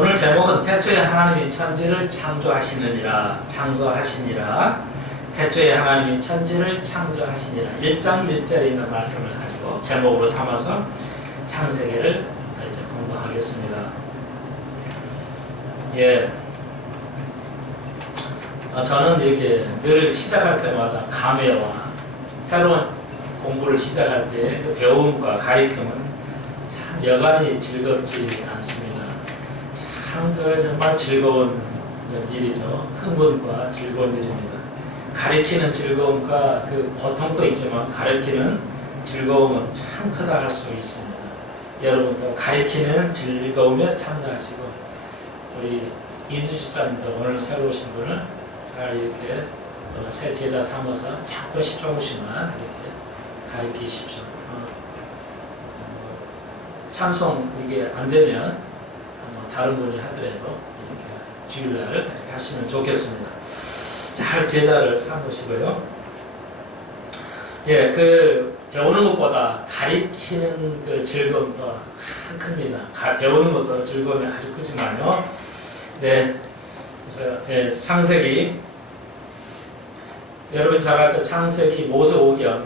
오늘 제목은 태초에 하나님이 천지를 창조하시느니라, 창조하시니라. 태초에 하나님이 천지를 창조하시니라. 1장 1절에 있는 말씀을 가지고 제목으로 삼아서 창세기를 이제 공부하겠습니다. 예. 저는 이렇게 늘 시작할 때마다 감회와 새로운 공부를 시작할 때 그 배움과 가르침은 참 여간이 즐겁지 않습니다. 참 정말 즐거운 일이죠. 흥분과 즐거운 일입니다. 가르치는 즐거움과 그 고통도 있지만 가르치는 즐거움은 참 크다 할 수 있습니다. 여러분도 가르치는 즐거움에 참여하시고 우리 이주 집사님도 오늘 새로 오신 분을 잘 이렇게 새 제자 삼아서 조금씩 조금씩만 이렇게 가르치십시오. 찬송 이게 안 되면 다른 분이 하더라도 이렇게 주일날 이렇게 하시면 좋겠습니다. 잘 제자를 삼으시고요. 예, 그 배우는 것보다 가르치는 그 즐거움이 더 큽니다. 배우는 것도 즐거움이 아주 크지만요. 네, 그래서 예, 창세기 여러분 잘 알 그 창세기 모세오경은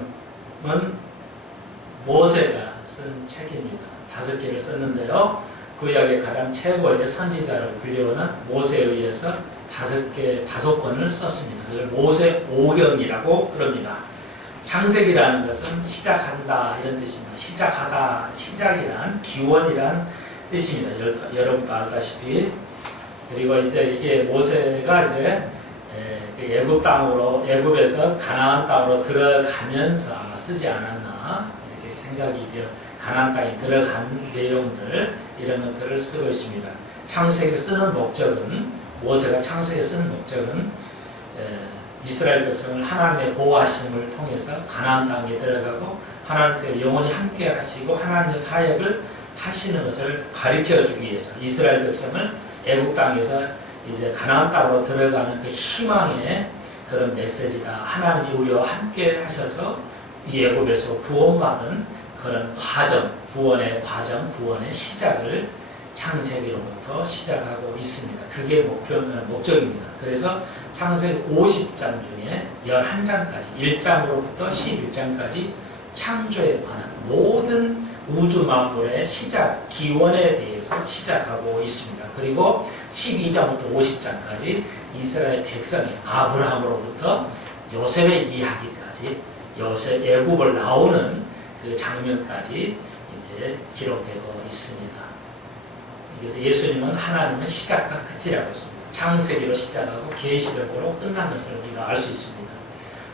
모세가 쓴 책입니다. 5개를 썼는데요. 구약의 가장 최고의 선지자로 불리우는 모세에 의해서 5권을 썼습니다. 그걸 모세오경이라고 그럽니다. 창세기라는 것은 시작한다 이런 뜻입니다. 시작하다, 시작이란 기원이란 뜻입니다. 여러분도 알다시피. 그리고 이제 이게 모세가 이제 애굽 땅으로, 애굽에서 가나안 땅으로 들어가면서 아마 쓰지 않았나 이렇게 생각이 되어 가나안 땅에 들어간 내용들 이런 것들을 쓰고 있습니다. 창세기 쓰는 목적은 모세가 창세기 쓰는 목적은 이스라엘 백성을 하나님의 보호하심을 통해서 가나안 땅에 들어가고 하나님께 영원히 함께 하시고 하나님의 사역을 하시는 것을 가르쳐주기 위해서 이스라엘 백성을 애굽 땅에서 이제 가나안 땅으로 들어가는 그 희망의 그런 메시지다. 하나님이 우리와 함께 하셔서 이 애굽에서 구원받은 그런 과정, 구원의 과정, 구원의 시작을 창세기로부터 시작하고 있습니다. 그게 목적입니다. 그래서 창세기 50장 중에 11장까지, 1장으로부터 11장까지 창조에 관한 모든 우주 만물의 시작, 기원에 대해서 시작하고 있습니다. 그리고 12장부터 50장까지 이스라엘 백성이 아브라함으로부터 요셉의 이야기까지 요셉 애굽을 나오는 그 장면까지 이제 기록되고 있습니다. 그래서 예수님은 하나님의 시작과 끝이라고 했습니다. 창세기로 시작하고 계시록으로 끝난 것을 우리가 알 수 있습니다.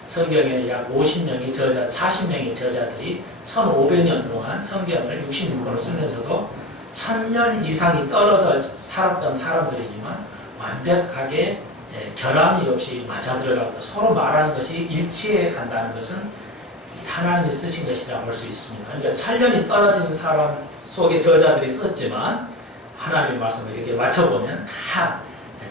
성경에 약 50명의 저자, 40명의 저자들이 1500년 동안 성경을 66권을 쓰면서도 1000년 이상이 떨어져 살았던 사람들이지만 완벽하게 결함이 없이 맞아들어가고 서로 말하는 것이 일치해 간다는 것은 하나님이 쓰신 것이라고 볼 수 있습니다. 그러니까 1000년이 떨어진 사람 속에 저자들이 썼지만 하나님의 말씀을 이렇게 맞춰보면 다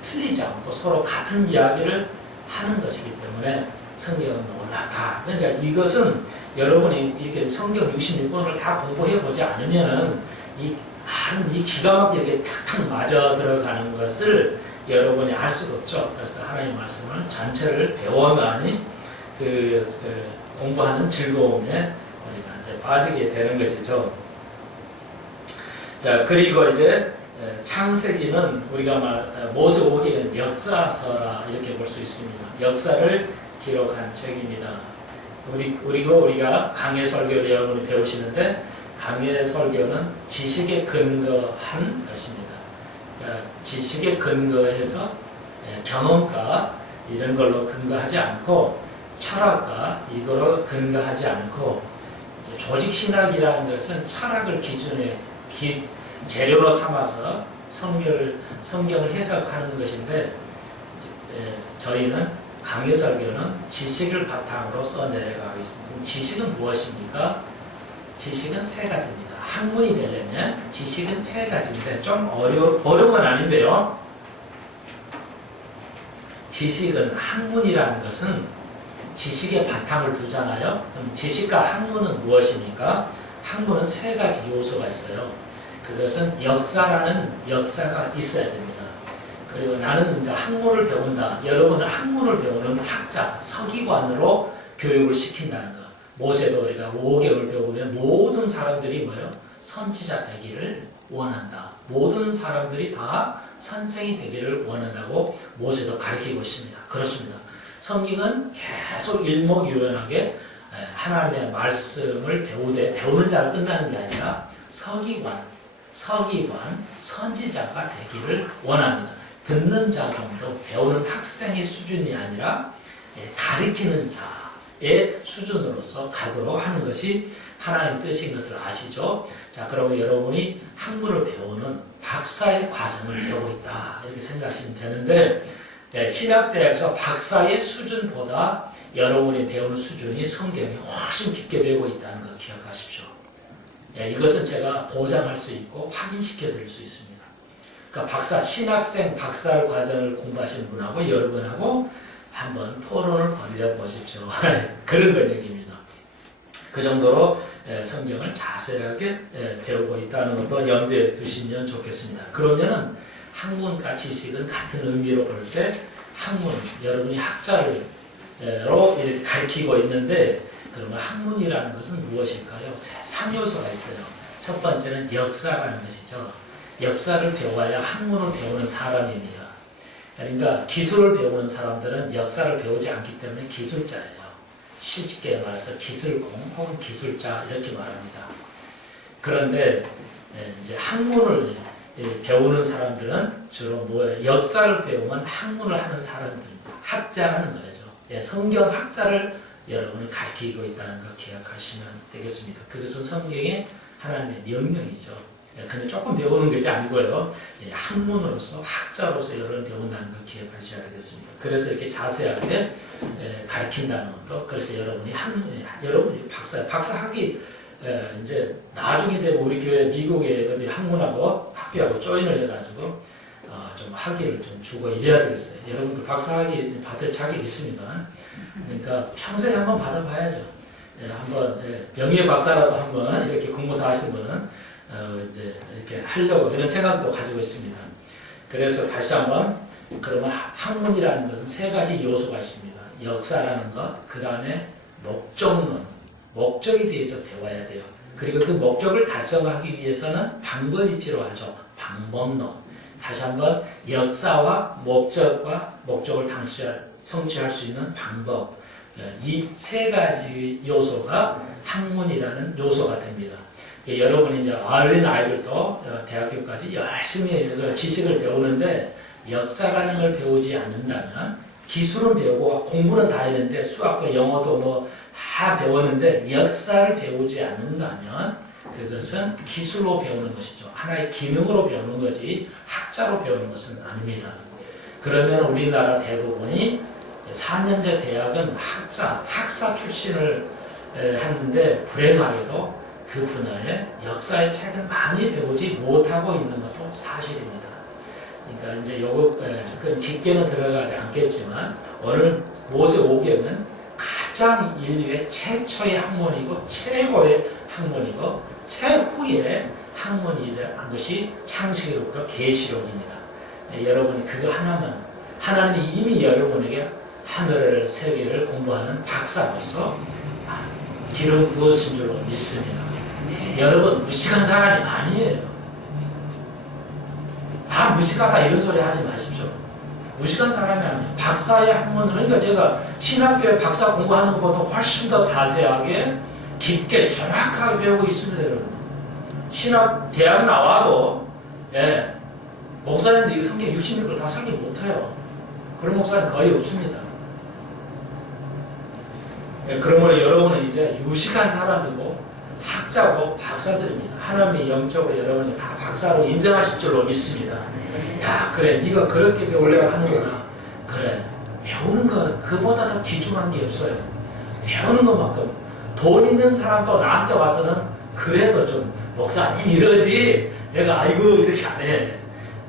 틀리지 않고 서로 같은 이야기를 하는 것이기 때문에 성경은 놀랍다. 그러니까 이것은 여러분이 이렇게 성경 66권을 다 공부해보지 않으면은 이 기가 막히게 탁탁 맞아 들어가는 것을 여러분이 알 수가 없죠. 그래서 하나님의 말씀을 전체를 배워만이 공부하는 즐거움에 우리가 이제 빠지게 되는 것이죠. 자, 그리고 이제 창세기는 우리가 모세오경은 역사서라 이렇게 볼 수 있습니다. 역사를 기록한 책입니다. 그리고 우리가 강해설교를 여러분이 배우시는데 강해설교는 지식에 근거한 것입니다. 그러니까 지식에 근거해서 경험과 이런 걸로 근거하지 않고 철학과 이거로 근거하지 않고 조직신학이라는 것은 철학을 기준에 재료로 삼아서 성경을 해석하는 것인데 저희는 강해설교는 지식을 바탕으로 써내려가고 있습니다. 지식은 무엇입니까? 지식은 3가지입니다. 학문이 되려면 지식은 3가지인데 좀 어려운 건 아닌데요. 지식은 학문이라는 것은 지식의 바탕을 두잖아요. 그럼 지식과 학문은 무엇입니까? 학문은 3가지 요소가 있어요. 그것은 역사라는 역사가 있어야 됩니다. 그리고 나는 이제 학문을 배운다. 여러분은 학문을 배우는 학자, 서기관으로 교육을 시킨다는 것. 모세도 우리가 5개월 배우면 모든 사람들이 뭐예요? 선지자 되기를 원한다. 모든 사람들이 다 선생이 되기를 원한다고 모세도 가르치고 있습니다. 그렇습니다. 성경은 계속 일목요연하게 하나님의 말씀을 배우는 자가 끝나는 게 아니라 서기관, 선지자가 되기를 원합니다. 듣는 자 정도, 배우는 학생의 수준이 아니라 가르치는 자의 수준으로서 가도록 하는 것이 하나님의 뜻인 것을 아시죠? 자, 그러면 여러분이 학문을 배우는 박사의 과정을 배우고 있다. 이렇게 생각하시면 되는데, 신학대학에서 박사의 수준보다 여러분이 배우는 수준이 성경이 훨씬 깊게 배우고 있다는 걸 기억하십시오. 이것은 제가 보장할 수 있고 확인시켜 드릴 수 있습니다. 그러니까 신학생 박사 과정을 공부하시는 분하고 여러분하고 한번 토론을 벌여보십시오. 그런 걸 얘기입니다. 그 정도로 성경을 자세하게 배우고 있다는 것도 염두에 두시면 좋겠습니다. 그러면은 학문과 지식은 같은 의미로 볼 때 학문, 여러분이 학자로 이렇게 가르치고 있는데 그러면 학문이라는 것은 무엇일까요? 3요소가 있어요. 첫 번째는 역사라는 것이죠. 역사를 배워야 학문을 배우는 사람입니다. 그러니까 기술을 배우는 사람들은 역사를 배우지 않기 때문에 기술자예요. 쉽게 말해서 기술공 혹은 기술자 이렇게 말합니다. 그런데 이제 학문을 배우는 사람들은 주로 뭐예요? 역사를 배우면 학문을 하는 사람들입니다. 학자라는 거죠. 성경 학자를 여러분을 가르치고 있다는 거 기억하시면 되겠습니다. 그것은 성경의 하나님의 명령이죠. 근데 조금 배우는 것이 아니고요. 학문으로서 학자로서 여러분 배운다는 걸 기억하셔야 되겠습니다. 그래서 이렇게 자세하게 가르친다는 것도 그래서 여러분이 박사학위 이제 나중에 되고 우리 교회 미국에 어디 학문하고 학교하고 조인을 해가지고 좀 학위를 좀 주고 이래야 되겠어요. 여러분들 박사학위 받을 자격이 있습니다. 그러니까 평생 한번 받아봐야죠. 한번 명예 박사라도 한번 이렇게 공부 다 하신 분은 이제 이렇게 하려고 이런 생각도 가지고 있습니다. 그래서 다시 한번 그러면 학문이라는 것은 3가지 요소가 있습니다. 역사라는 것, 그 다음에 목적론, 목적에 대해서 배워야 돼요. 그리고 그 목적을 달성하기 위해서는 방법이 필요하죠. 방법론. 다시 한번 역사와 목적을 성취할 수 있는 방법. 이 3가지 요소가 학문이라는 요소가 됩니다. 여러분이 이제 어린 아이들도 대학교까지 열심히 지식을 배우는데 역사라는 걸 배우지 않는다면 기술은 배우고 공부는 다 했는데 수학도 영어도 뭐 다 배웠는데 역사를 배우지 않는다면 그것은 기술로 배우는 것이죠. 하나의 기능으로 배우는 거지 학자로 배우는 것은 아닙니다. 그러면 우리나라 대부분이 4년제 대학은 학사 출신을 하는데 불행하게도 그 분야의 역사의 책을 많이 배우지 못하고 있는 것도 사실입니다. 그러니까 이제 요거 깊게는 들어가지 않겠지만 오늘 모세 오경은 가장 인류의 최초의 학문이고 최고의 학문이고 최후의 학문이라는 것이 창세기로부터 계시록입니다. 여러분이 그거 하나만 하나님이 이미 여러분에게 하늘을 세계를 공부하는 박사로서 기름 부으신 줄로 믿습니다. 여러분 무식한 사람이 아니에요. 무식하다 이런 소리 하지 마십시오. 무식한 사람이 아니에요. 박사의 학문을 그러니까 제가 신학교에 박사 공부하는 것보다 훨씬 더 자세하게 깊게 정확하게 배우고 있습니다. 여러분. 대학 나와도 목사님들이 성경 60일을 다 설교 못해요. 그런 목사님 거의 없습니다. 그러므로 여러분은 이제 유식한 사람이고 학자고 박사들입니다. 하나님이 영적으로 여러분이 다 박사로 인정하실 줄로 믿습니다. 야, 그래, 네가 그렇게 배우려고 하는구나. 그래, 배우는 건 그보다 더 귀중한 게 없어요. 배우는 것만큼 돈 있는 사람도 나한테 와서는 그래도 좀 목사님 이러지 내가 아이고 이렇게 안 해.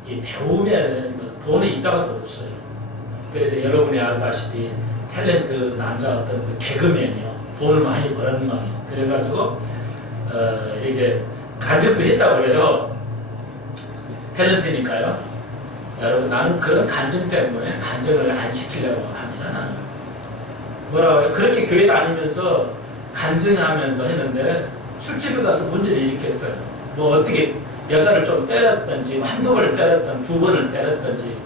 이 배우면 돈이 있다가 더 없어요. 그래서 여러분이 알다시피 탤런트 남자 어떤 그 개그맨이요. 돈을 많이 버는 망이요. 그래가지고 이게 간접도 했다고 그래요. 탤런트니까요. 여러분, 나는 그런 간증 때문에 간증을 안 시키려고 합니다. 나는 뭐라고요? 그렇게 교회 다니면서 간증하면서 했는데 술집에 가서 문제를 일으켰어요. 뭐 어떻게 여자를 좀 때렸든지 한두 번을 때렸든 두 번을 때렸든지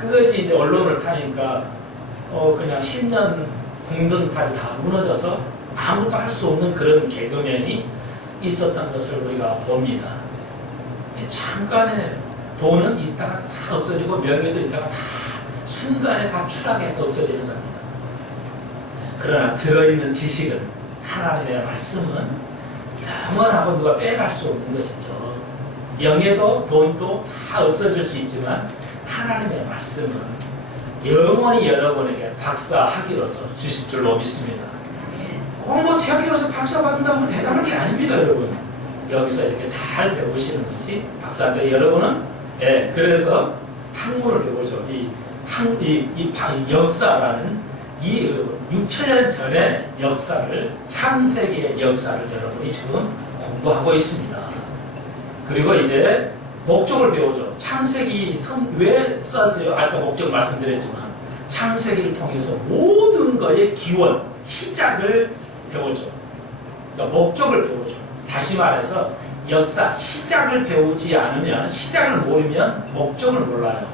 그것이 이제 언론을 타니까 그냥 10년 공든탑이 다 무너져서 아무것도 할 수 없는 그런 개그맨이 있었던 것을 우리가 봅니다. 잠깐의 돈은 있다가 다 없어지고 명예도 있다가 다 순간에 다 추락해서 없어지는 겁니다. 그러나 들어있는 지식은 하나님의 말씀은 영원하고 누가 빼갈 수 없는 것이죠. 명예도 돈도 다 없어질 수 있지만 하나님의 말씀은 영원히 여러분에게 박사학위로 주실 줄로 믿습니다. 뭐 대학교 가서 박사 받는다고 대단한 게 아닙니다, 여러분. 여기서 이렇게 잘 배우시는 것이 박사인데 여러분은 그래서 학문을 배우죠. 이 역사라는 이 6천년 전의 역사를 창세기의 역사를 여러분이 지금 공부하고 있습니다. 그리고 이제 목적을 배우죠. 창세기 왜 썼어요? 아까 목적 말씀드렸지만 창세기를 통해서 모든 것의 기원, 시작을 배우죠. 그러니까 목적을 배우죠. 다시 말해서 역사, 시작을 배우지 않으면, 시작을 모르면 목적을 몰라요.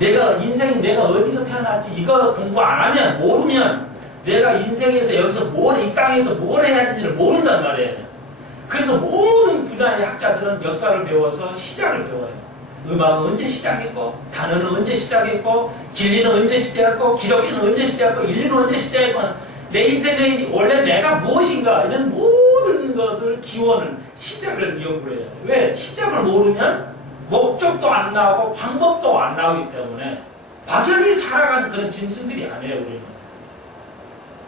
내가 어디서 태어났지 이거 공부 안 하면, 모르면 내가 인생에서 여기서 이 땅에서 뭘 해야 할지를 모른단 말이에요. 그래서 모든 분야의 학자들은 역사를 배워서 시작을 배워요. 음악은 언제 시작했고, 단어는 언제 시작했고, 진리는 언제 시작했고, 기독교는 언제 시작했고, 인류는 언제 시작했고, 내 인생의 원래 내가 무엇인가 이런 모든 것을 기원을 시작을 연구를 해요. 왜? 시작을 모르면 목적도 안 나오고 방법도 안 나오기 때문에 막연히 살아가는 그런 짐승들이 아니에요. 우리는.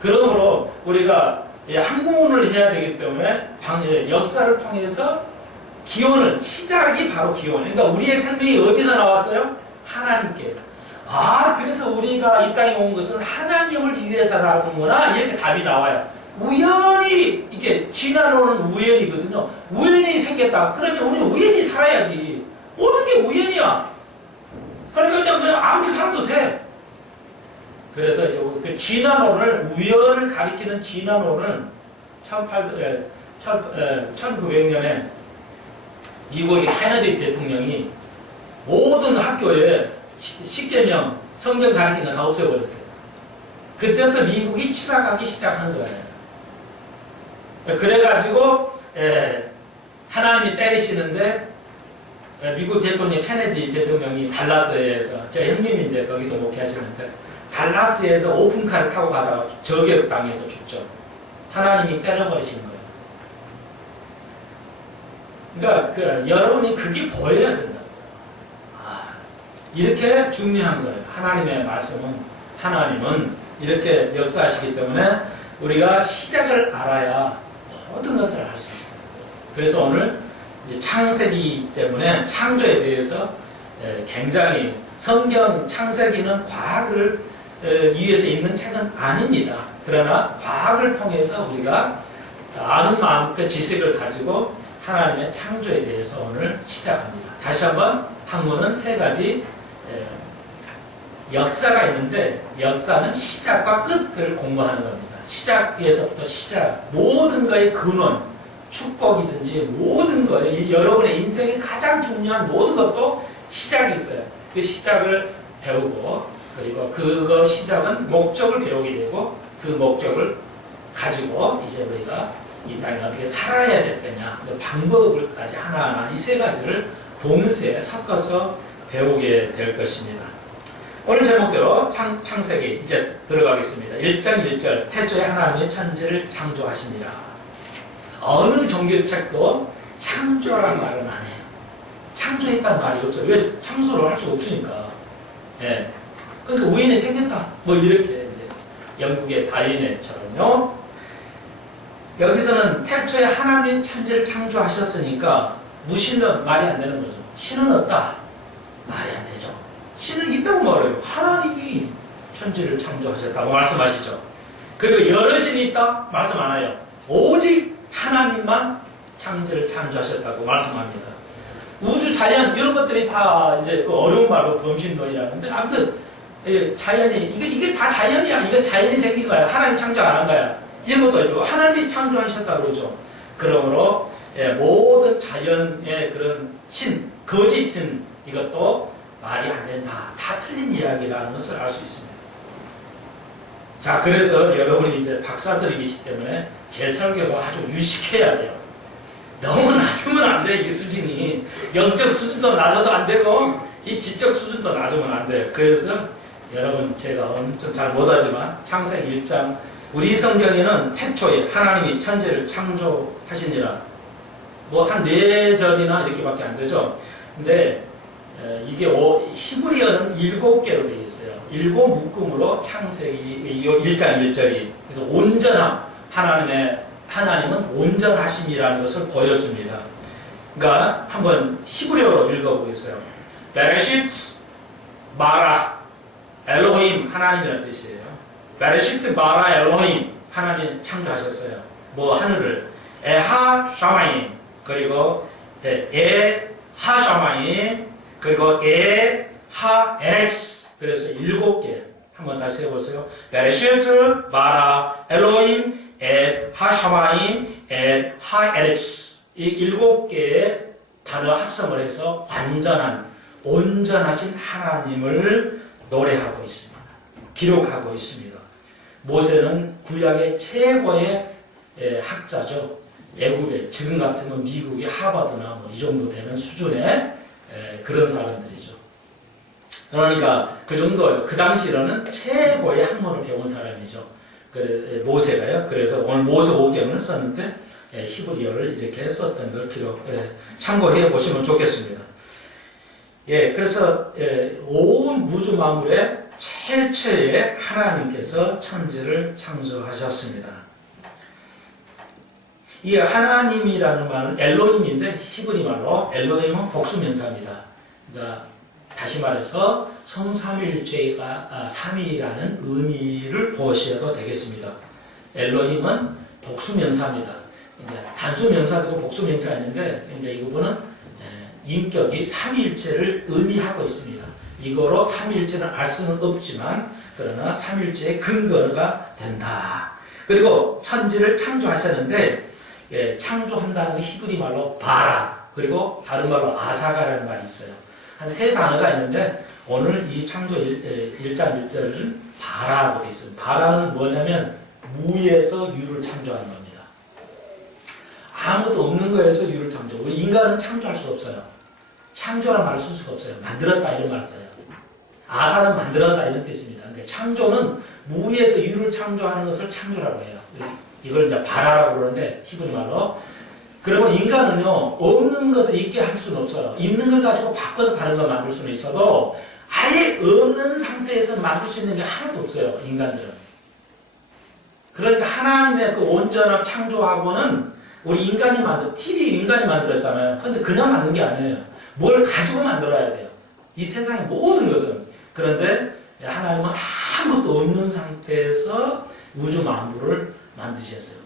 그러므로 우리가 학문을 해야 되기 때문에 역사를 통해서 기원을, 시작이 바로 기원. 그러니까 우리의 생명이 어디서 나왔어요? 하나님께. 그래서 우리가 이 땅에 온 것은 하나님을 위해서라는구나. 이렇게 답이 나와요. 우연히, 이게 지나오는 우연이거든요. 우연히 생겼다. 그러면 우리는 우연히 살아야지. 모든 게 우연이야. 그러니까 그냥 아무리 살아도 돼. 그래서 이제 그 지나오를, 우연을 가리키는 지나오를 1900년에 미국의 케네디 대통령이 모든 학교에 10계명 성경 가르치는 거 다 없애버렸어요. 그때부터 미국이 추락하기 시작한 거예요. 그래가지고 하나님이 때리시는데 미국 대통령 케네디 대통령이 달라스에서, 제 형님이 이제 거기서 목회하시는데 달라스에서 오픈카를 타고 가다가 저격 당해서 죽죠. 하나님이 때려버리시는 거예요. 그러니까 여러분이 그게 보여야 된다. 이렇게 중요한 거예요. 하나님의 말씀은, 하나님은 이렇게 역사하시기 때문에 우리가 시작을 알아야 모든 것을 알 수 있어요. 그래서 오늘 이제 창세기 때문에 창조에 대해서 굉장히 성경 창세기는 과학을 위해서 읽는 책은 아닙니다. 그러나 과학을 통해서 우리가 아는 마음껏 지식을 가지고 하나님의 창조에 대해서 오늘 시작합니다. 다시 한번 학문은 세 가지 역사가 있는데 역사는 시작과 끝을 공부하는 겁니다. 시작에서부터 시작, 모든 것의 근원, 축복이든지 모든 거에 여러분의 인생의 가장 중요한 모든 것도 시작이 있어요. 그 시작을 배우고 그리고 그거 시작은 목적을 배우게 되고 그 목적을 가지고 이제 우리가 이 땅에 어떻게 살아야 될 거냐 그 방법을까지 하나하나 이 세 가지를 동시에 섞어서 배우게 될 것입니다. 오늘 제목대로 창세기 이제 들어가겠습니다. 1장 1절 태초에 하나님이 천지를 창조하십니다. 어느 종교책도 창조라는 말은 안 해요. 창조했다는 말이 없어요. 왜? 창조를 할 수가 없으니까. 예. 그러니까 우연히 생겼다. 뭐 이렇게 이제 영국의 다이네처럼요. 여기서는 태초에 하나님이 천지를 창조하셨으니까 무신은 말이 안 되는 거죠. 신은 없다. 말이 안 되죠. 신은 있다고 말해요. 하나님이 천지를 창조하셨다고 말씀하시죠. 그리고 여러 신이 있다? 말씀 안 해요. 오직 하나님만 천지를 창조하셨다고 말씀합니다. 우주 자연 이런 것들이 다 이제 그 어려운 말로 범신론이라는데 아무튼 자연이 이게 다 자연이야. 이건 자연이 생긴 거야. 하나님 창조 안 한 거야. 이런 것도 있죠. 하나님이 창조하셨다고 그러죠. 그러므로 모든 자연의 그런 거짓 신 이것도 말이 안 된다. 다 틀린 이야기라는 것을 알 수 있습니다. 자, 그래서 여러분이 이제 박사들이기 때문에 제 설교가 아주 유식해야 돼요. 너무 낮으면 안 돼. 이 수준이 영적 수준도 낮아도 안 되고 이 지적 수준도 낮으면 안 돼요. 그래서 여러분 제가 엄청 잘 못하지만 창세기 1장 우리 성경에는 태초에 하나님이 천지를 창조하시니라 뭐 한 4절이나 이렇게밖에 안 되죠. 근데 이게 히브리어는 7개로 되어 있어요. 7묶음으로 창세기 1장 1절이 그래서 온전함 하나님은 온전하심이라는 것을 보여줍니다. 그러니까 한번 히브리어로 읽어보겠어요. 베레시트 마라 엘로힘 하나님이라는 뜻이에요. 베레시트 마라 엘로힘 하나님 창조하셨어요. 뭐 하늘을 에하 샤마임 그리고 에하 샤마임 그리고 에하 에렉스 그래서 7개 한번 다시 해보세요. 베레시트 마라 엘로힘 에하 샤마임 에하 에렉스 이 7개의 단어 합성을 해서 완전한 온전하신 하나님을 노래하고 있습니다. 기록하고 있습니다. 모세는 구약의 최고의 학자죠. 애굽의 지금 같으면 미국의 하버드나 뭐 이 정도 되는 수준의 그런 사람들이죠. 그러니까 그 정도 그 당시로는 최고의 학문을 배운 사람이죠. 모세가요. 그래서 오늘 모세 5경을 썼는데 히브리어를 이렇게 썼던 걸 참고해 보시면 좋겠습니다. 그래서 온 우주 만물의 최초에 하나님께서 천지를 창조하셨습니다. 이 하나님이라는 말은 엘로힘인데 히브리 말로 엘로힘은 복수명사입니다. 그러니까 다시 말해서 성삼일죄가 삼위라는 의미를 보셔도 되겠습니다. 엘로힘은 복수명사입니다. 단수명사도 복수명사가 있는데 이제 이 부분은 인격이 삼위일체를 의미하고 있습니다. 이거로 삼위일체는 알 수는 없지만 그러나 삼위일체의 근거가 된다. 그리고 천지를 창조하셨는데 창조한다는 게 히브리 말로 바라 그리고 다른 말로 아사가라는 말이 있어요. 한 3단어가 있는데 오늘 이 창조 1장 1절은 바라라고 되어 있습니다. 바라는 뭐냐면 무에서 유를 창조하는 겁니다. 아무것도 없는 거에서 유를 창조. 우리 인간은 창조할 수 없어요. 창조라는 말을 쓸 수가 없어요. 만들었다 이런 말을 써요. 아사는 만들었다 이런 뜻입니다. 그러니까 창조는 무에서 유를 창조하는 것을 창조라고 해요. 이걸 이제 바라라고 그러는데 히브리 말로. 그러면 인간은요 없는 것을 있게 할 수는 없어요. 있는 걸 가지고 바꿔서 다른 걸 만들 수는 있어도 아예 없는 상태에서 만들 수 있는 게 하나도 없어요. 인간들은. 그러니까 하나님의 그 온전한 창조하고는 우리 인간이 TV 인간이 만들었잖아요. 근데 그냥 만든 게 아니에요. 뭘 가지고 만들어야 돼요. 이 세상의 모든 것은. 그런데 하나님은 아무것도 없는 상태에서 우주 만물을 만드셨어요.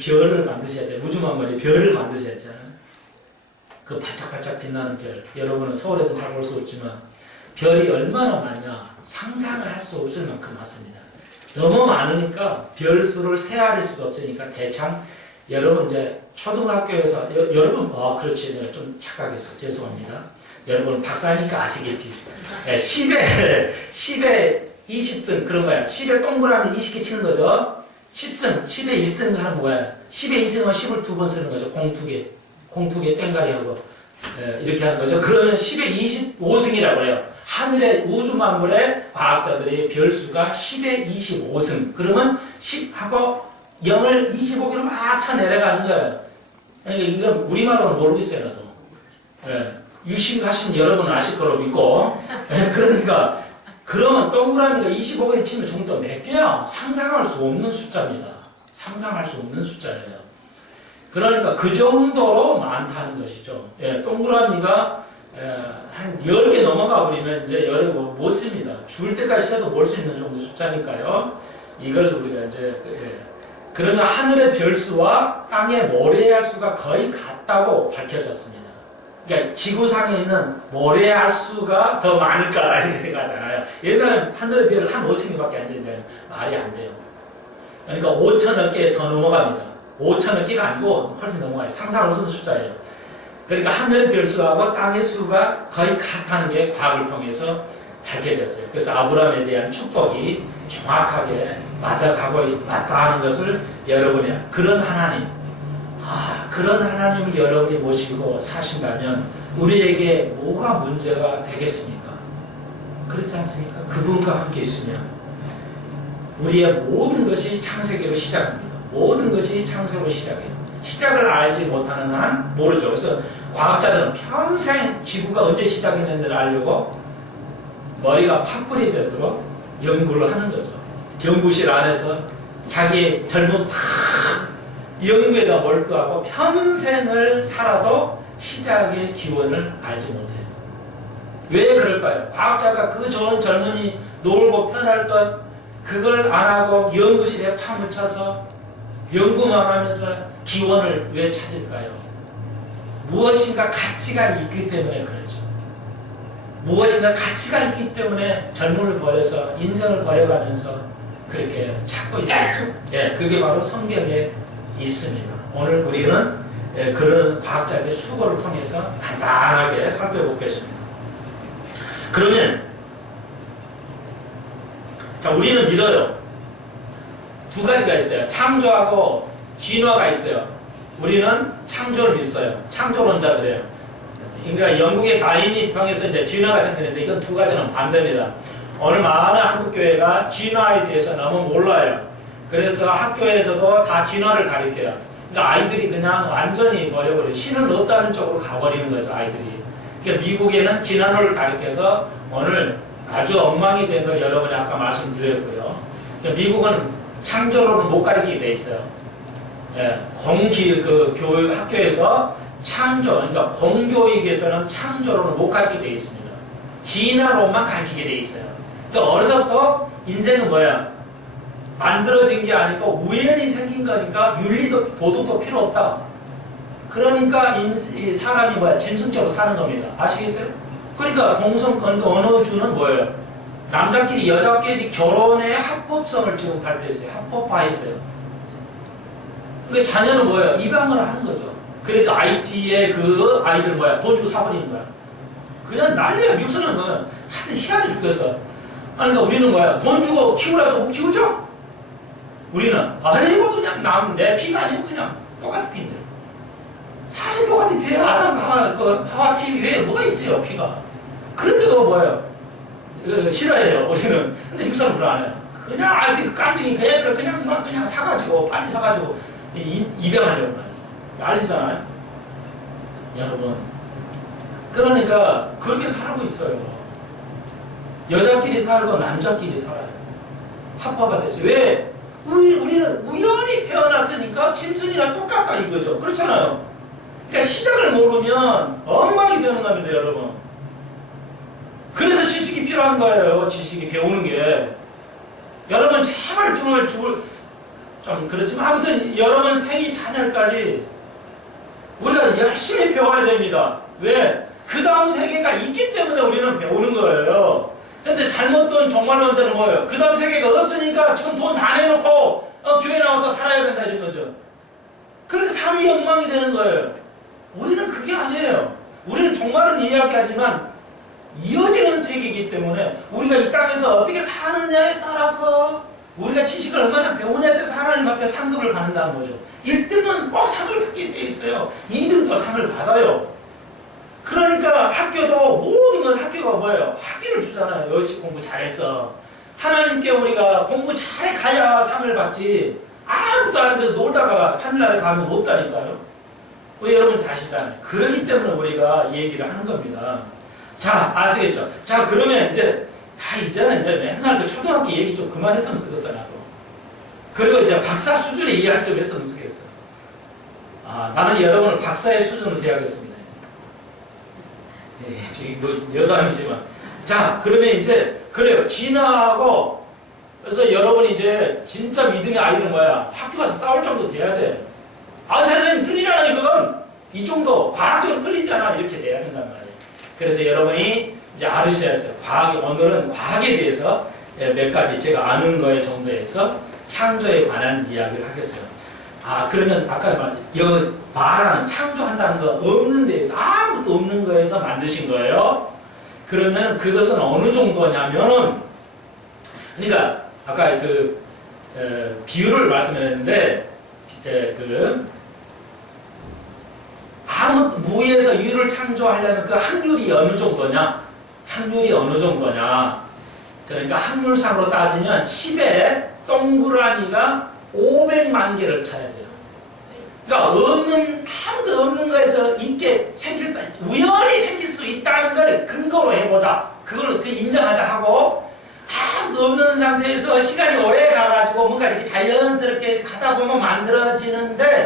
별을 만드셔야죠. 우주 만물이 별을 만드셔야죠. 그 반짝반짝 빛나는 별. 여러분은 서울에서 잘 볼 수 없지만 별이 얼마나 많냐 상상을 할 수 없을 만큼 많습니다. 너무 많으니까 별 수를 세아릴 수가 없으니까 대창 여러분 이제 초등학교에서 여러분 그렇지 내가 좀 착각했어 죄송합니다. 여러분 박사니까 아시겠지. 10에 20승 그런 거야. 10에 동그라미 20개 치는 거죠. 10승 10에 1승 하는 거야. 10에 2승은 10을 2번 쓰는 거죠. 공 2개 공 2개 땡가리하고 이렇게 하는 거죠. 그러면 10에 25승이라고 해요. 하늘의 우주 만물의 과학자들의 별수가 10에 25승. 그러면 10하고 0을 25개로 막 쳐내려가는 거예요. 그러니까 이건 우리말로는 모르겠어요, 나도. 유심 가신 여러분은 아실 거로 믿고. 그러니까, 그러면 동그라미가 25개를 치면 정도 몇 개야? 상상할 수 없는 숫자입니다. 상상할 수 없는 숫자예요. 그러니까 그 정도로 많다는 것이죠. 동그라미가 한 10개 넘어가 버리면 이제 여러분 못 씁니다. 줄 때까지 해도 몰 수 있는 정도 숫자니까요. 이걸 우리가 이제 그러면 하늘의 별수와 땅의 모래알 수가 거의 같다고 밝혀졌습니다. 그러니까 지구상에 있는 모래알 수가 더 많을까 이렇게 생각하잖아요. 옛날에 하늘의 별은 한 5천 개밖에 안 되는데 말이 안 돼요. 그러니까 5천억 개 더 넘어갑니다. 5천억 개가 아니고 훨씬 넘어가요. 상상할 수 없는 숫자예요. 그러니까 하늘의 별수하고 땅의 수가 거의 같다는 게 과학을 통해서 밝혀졌어요. 그래서 아브라함에 대한 축복이 정확하게 맞다하는 것을 여러분이 그런 하나님, 그런 하나님을 여러분이 모시고 사신다면 우리에게 뭐가 문제가 되겠습니까? 그렇지 않습니까? 그분과 함께 있으면 우리의 모든 것이 창세기로 시작합니다. 모든 것이 창세로 시작해요. 시작을 알지 못하는 한 모르죠. 그래서 과학자들은 평생 지구가 언제 시작했는지를 알려고 머리가 팥불이 되도록 연구를 하는 거죠. 연구실 안에서 자기 젊은 연구에다 몰두하고 평생을 살아도 시작의 기원을 알지 못해요. 왜 그럴까요? 과학자가 그 좋은 젊은이 놀고 편할 것 그걸 안 하고 연구실에 파묻혀서 연구만 하면서 기원을 왜 찾을까요? 무엇인가 가치가 있기 때문에 그렇죠. 무엇인가 가치가 있기 때문에 젊음을 버려서 인생을 버려가면서 그렇게 찾고 있죠. 예, 그게 바로 성경에 있습니다. 오늘 우리는 그런 과학자의 수고를 통해서 간단하게 살펴보겠습니다. 그러면 자, 우리는 믿어요. 두 가지가 있어요. 창조하고 진화가 있어요. 우리는 창조를 믿어요. 창조론자들이에요. 그러니까 영국의 다윈이 통해서 이제 진화가 생기는데 이건 두 가지는 반대입니다. 오늘 많은 한국교회가 진화에 대해서 너무 몰라요. 그래서 학교에서도 다 진화를 가르쳐요. 그러니까 아이들이 그냥 완전히 버려버려요. 신은 없다는 쪽으로 가버리는 거죠, 아이들이. 그러니까 미국에는 진화론을 가르쳐서 오늘 아주 엉망이 된 걸 여러분이 아까 말씀드렸고요. 그러니까 미국은 창조론을 못 가르치게 돼 있어요. 예, 교육 학교에서 창조, 그러니까 공교육에서는 창조론을 못 가르치게 돼 있습니다. 진화론만 가르치게 돼 있어요. 그러니까 어려서부터 인생은 뭐야? 만들어진 게 아니고 우연히 생긴 거니까 윤리도 도덕도 필요 없다. 그러니까 사람이 뭐야? 짐승적으로 사는 겁니다. 아시겠어요? 그러니까 그러니까 어느 주는 뭐예요? 남자끼리 여자끼리 결혼의 합법성을 지금 발표했어요. 합법화했어요. 그러니까 자녀는 뭐예요? 입양을 하는 거죠. 그래도 IT에 그 아이들 뭐야? 돈 주고 사버리는 거야. 그냥 난리야. 미국에서는 뭐 하여튼 희한해 죽겠어. 그러니까 우리는 뭐야? 돈 주고 키우라도 못 키우죠? 우리는 아이고 그냥 내 피가 아니고 그냥 똑같은 피인데. 사실 똑같은 피예요. 아담과 하와 피 외에 뭐가 있어요? 피가. 그런데도 뭐예요? 싫어해요. 우리는. 근데 미국 사람은 그걸 안 해요. 그냥 그 깐둥이 그 애들을 그냥 사가지고 빨리 사가지고 입양하려고 말이죠. 난리잖아요. 여러분. 그러니까 그렇게 살고 있어요. 여자끼리 살고 남자끼리 살아요. 합법화 됐어요. 왜? 우리는 우연히 태어났으니까 짐승이랑 똑같다 이거죠. 그렇잖아요. 그러니까 시작을 모르면 엉망이 되는 겁니다, 여러분. 그래서 지식이 필요한 거예요. 지식이 배우는 게. 여러분 제발 정말 좀 그렇지만 아무튼 여러분 생이 단열까지 우리가 열심히 배워야 됩니다. 왜? 그 다음 세계가 있기 때문에 우리는 배우는 거예요. 근데 잘못된 종말론자는 뭐예요? 그 다음 세계가 없으니까 지금 돈 다 내놓고 교회 나와서 살아야 된다 이런 거죠. 그렇게 삶이 엉망이 되는 거예요. 우리는 그게 아니에요. 우리는 종말은 이야기하지만 이어지는 세계이기 때문에 우리가 이 땅에서 어떻게 사느냐에 따라서 우리가 지식을 얼마나 배우냐에 따라서 하나님 앞에 상급을 받는다는 거죠. 1등은 꼭 상을 받게 돼 있어요. 2등도 상을 받아요. 그러니까 학교도 모든 건 학교가 뭐예요? 학위를 주잖아요. 역시 공부 잘했어. 하나님께 우리가 공부 잘해 가야 상을 받지 아무것도 안 해도 놀다가 하늘나라에 가면 못 다니까요. 왜 여러분 아시잖아요. 그렇기 때문에 우리가 얘기를 하는 겁니다. 자, 아시겠죠? 자, 그러면 이제는 맨날 그 초등학교 얘기 좀 그만했으면 쓰겠어, 나도. 그리고 이제 박사 수준의 이야기 좀 했으면 쓰겠어. 나는 여러분을 박사의 수준으로 대하겠습니다. 지금 여담이지만. 자, 그러면 이제, 그래요. 진화하고 그래서 여러분이 이제 진짜 믿음의 아이는 뭐야? 학교 가서 싸울 정도 돼야 돼. 아, 선생님 틀리잖아, 이건. 이 정도, 과학적으로 틀리잖아. 이렇게 돼야 된단 말이에요. 그래서 여러분이 이제 알으셔야 했어요. 오늘은 과학에 대해서 몇 가지 제가 아는 거에 정도에서 창조에 관한 이야기를 하겠어요. 아, 그러면 아까 말하는 창조한다는 거 없는 데에서, 아무것도 없는 거에서 만드신 거예요. 그러면 그것은 어느 정도냐면은, 그러니까 아까 비유를 말씀했는데, 아무 무에서 유를 창조하려면 그 확률이 어느 정도냐? 확률이 어느 정도냐? 그러니까 확률상으로 따지면 10에 동그라미가 500만 개를 쳐야 돼요. 그러니까 아무도 없는 거에서 우연히 생길 수 있다는 걸 근거로 해보자. 그걸 인정하자 하고, 아무도 없는 상태에서 시간이 오래 가가지고 뭔가 이렇게 자연스럽게 가다 보면 만들어진다.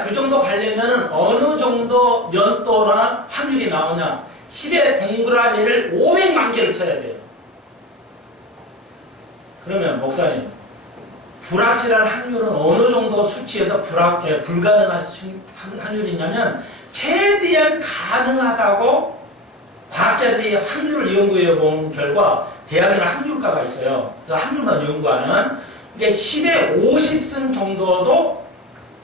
그 정도 가려면 어느 정도 연도나 확률이 나오냐. 10의 동그라미를 500만 개를 쳐야 돼요. 그러면 목사님, 불확실한 확률은 어느 정도 수치에서 불가능한 확률이냐면 최대한 가능하다고 과학자들이 확률을 연구해 본 결과 대학에는 확률가가 있어요. 그 확률만 연구하는 이게 10의 50승 정도도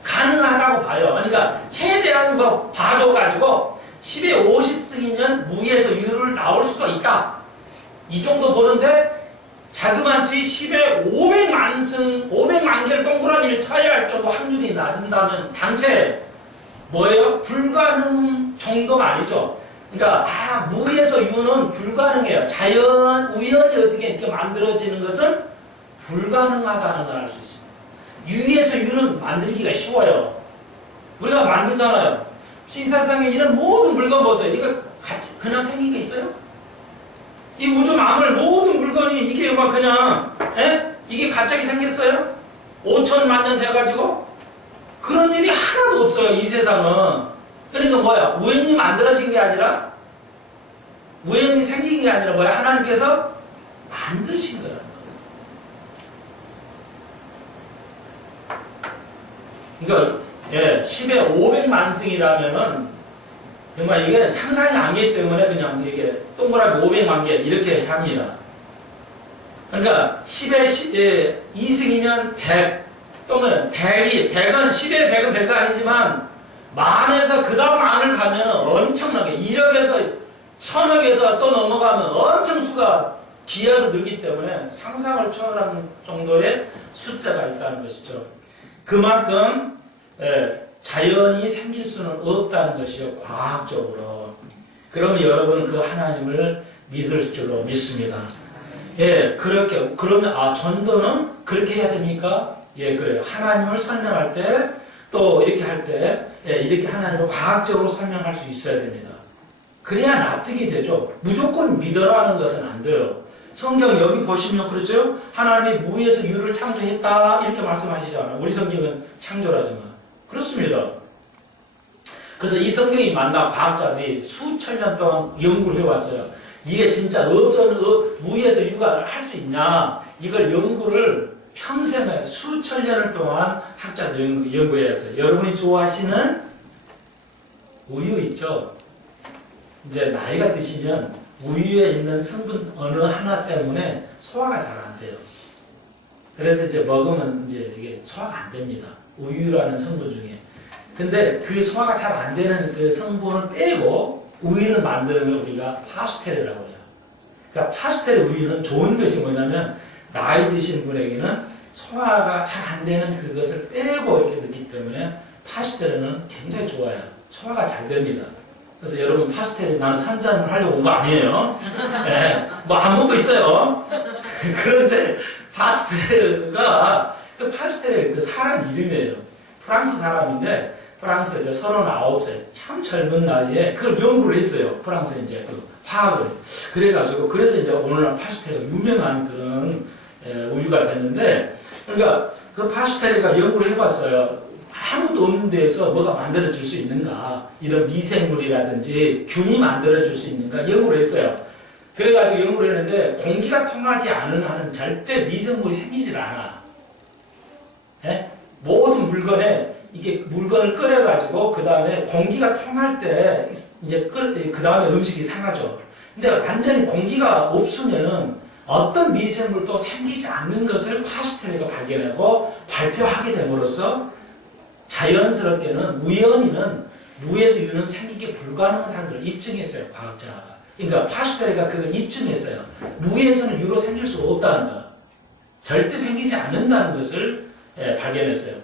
가능하다고 봐요. 그러니까 최대한 거 봐줘가지고 10의 50승이면 무에서 유를 나올 수도 있다. 이 정도 보는데 자그마치 10의 500만 개를 동그라미를 쳐야 할 정도 확률이 낮은다면 당최 뭐예요? 불가능 정도가 아니죠. 그러니까 무에서 유는 불가능해요. 우연히 어떻게 이렇게 만들어지는 것은 불가능하다는 걸 알 수 있습니다. 유에서 유는 만들기가 쉬워요. 우리가 만들잖아요. 이 세상에 이런 모든 물건 보세요. 이거 그냥 생긴 게 있어요? 이 우주 만물 모든 물건이 이게 막 그냥 이게 갑자기 생겼어요? 5천만 년 돼가지고? 그런 일이 하나도 없어요. 이 세상은. 그러니까 뭐야? 우연히 만들어진 게 아니라 우연히 생긴 게 아니라 뭐야? 하나님께서 만드신 거예요. 그러니까 10의 500만 승이라면은 정말 이게 상상이 안 되기 때문에 그냥 이게 동그라미 500만 개 이렇게 합니다. 그러니까 10의 2승이면 100, 또는 100은 10의 100은 100가 아니지만 만에서 그 다음 만을 가면 엄청나게 1억에서 1000억에서 또 넘어가면 엄청 수가 기하로 늘기 때문에 상상을 초월하는 정도의 숫자가 있다는 것이죠. 그만큼 자연이 생길 수는 없다는 것이요. 과학적으로. 그러면 여러분은 그 하나님을 믿을 줄로 믿습니다. 그러면 전도는 그렇게 해야 됩니까? 그래요. 하나님을 설명할 때 또 이렇게 할 때 이렇게 하나님을 과학적으로 설명할 수 있어야 됩니다. 그래야 납득이 되죠. 무조건 믿으라는 것은 안 돼요. 성경 여기 보시면 그렇죠? 하나님이 무에서 유를 창조했다 이렇게 말씀하시잖아요. 우리 성경은 창조라지만 그렇습니다. 그래서 이 성경이 만나 과학자들이 수천 년 동안 연구를 해왔어요. 이게 진짜 무에서 유가 할 수 있냐 이걸 연구를 평생을 수천 년을 동안 학자들 연구해왔어요. 여러분이 좋아하시는 우유 있죠? 이제 나이가 드시면 우유에 있는 성분 어느 하나 때문에 소화가 잘 안 돼요. 그래서 이제 먹으면 이제 이게 소화가 안 됩니다. 우유라는 성분 중에. 근데 그 소화가 잘 안 되는 그 성분을 빼고 우유를 만드는 걸 우리가 파스텔이라고 해요. 그러니까 파스텔 우유는 좋은 것이 뭐냐면 나이 드신 분에게는 소화가 잘 안 되는 그것을 빼고 이렇게 넣기 때문에 파스텔은 굉장히 좋아요. 소화가 잘 됩니다. 그래서 여러분 파스텔 나는 3잔을 하려고 온 거 아니에요. 뭐 안 먹고 있어요. 그런데 파스텔가 그 파스텔의 그 사람 이름이에요. 프랑스 사람인데 프랑스 39살 참 젊은 나이에 그걸 연구를 했어요. 프랑스 이제 그 화학을 그래가지고 그래서 이제 오늘날 파스텔가 유명한 그런 우유가 됐는데 그러니까 그 파스텔가 연구를 해봤어요. 아무도 없는 데에서 뭐가 만들어질 수 있는가 이런 미생물이라든지 균이 만들어질 수 있는가 연구를 했어요. 그래가지고 연구를 했는데 공기가 통하지 않은 한은 절대 미생물이 생기질 않아. 예? 모든 물건에 이게 물건을 끓여가지고 그 다음에 공기가 통할 때 이제 그 다음에 음식이 상하죠. 근데 완전히 공기가 없으면은 어떤 미생물도 생기지 않는 것을 파스텔레가 발견하고 발표하게 됨으로써 자연스럽게는 우연히는 무에서 유는 생기기 불가능한 걸 입증했어요. 과학자가. 그러니까 파스텔레가 그걸 입증했어요. 무에서는 유로 생길 수 없다는 거. 절대 생기지 않는다는 것을 발견했어요.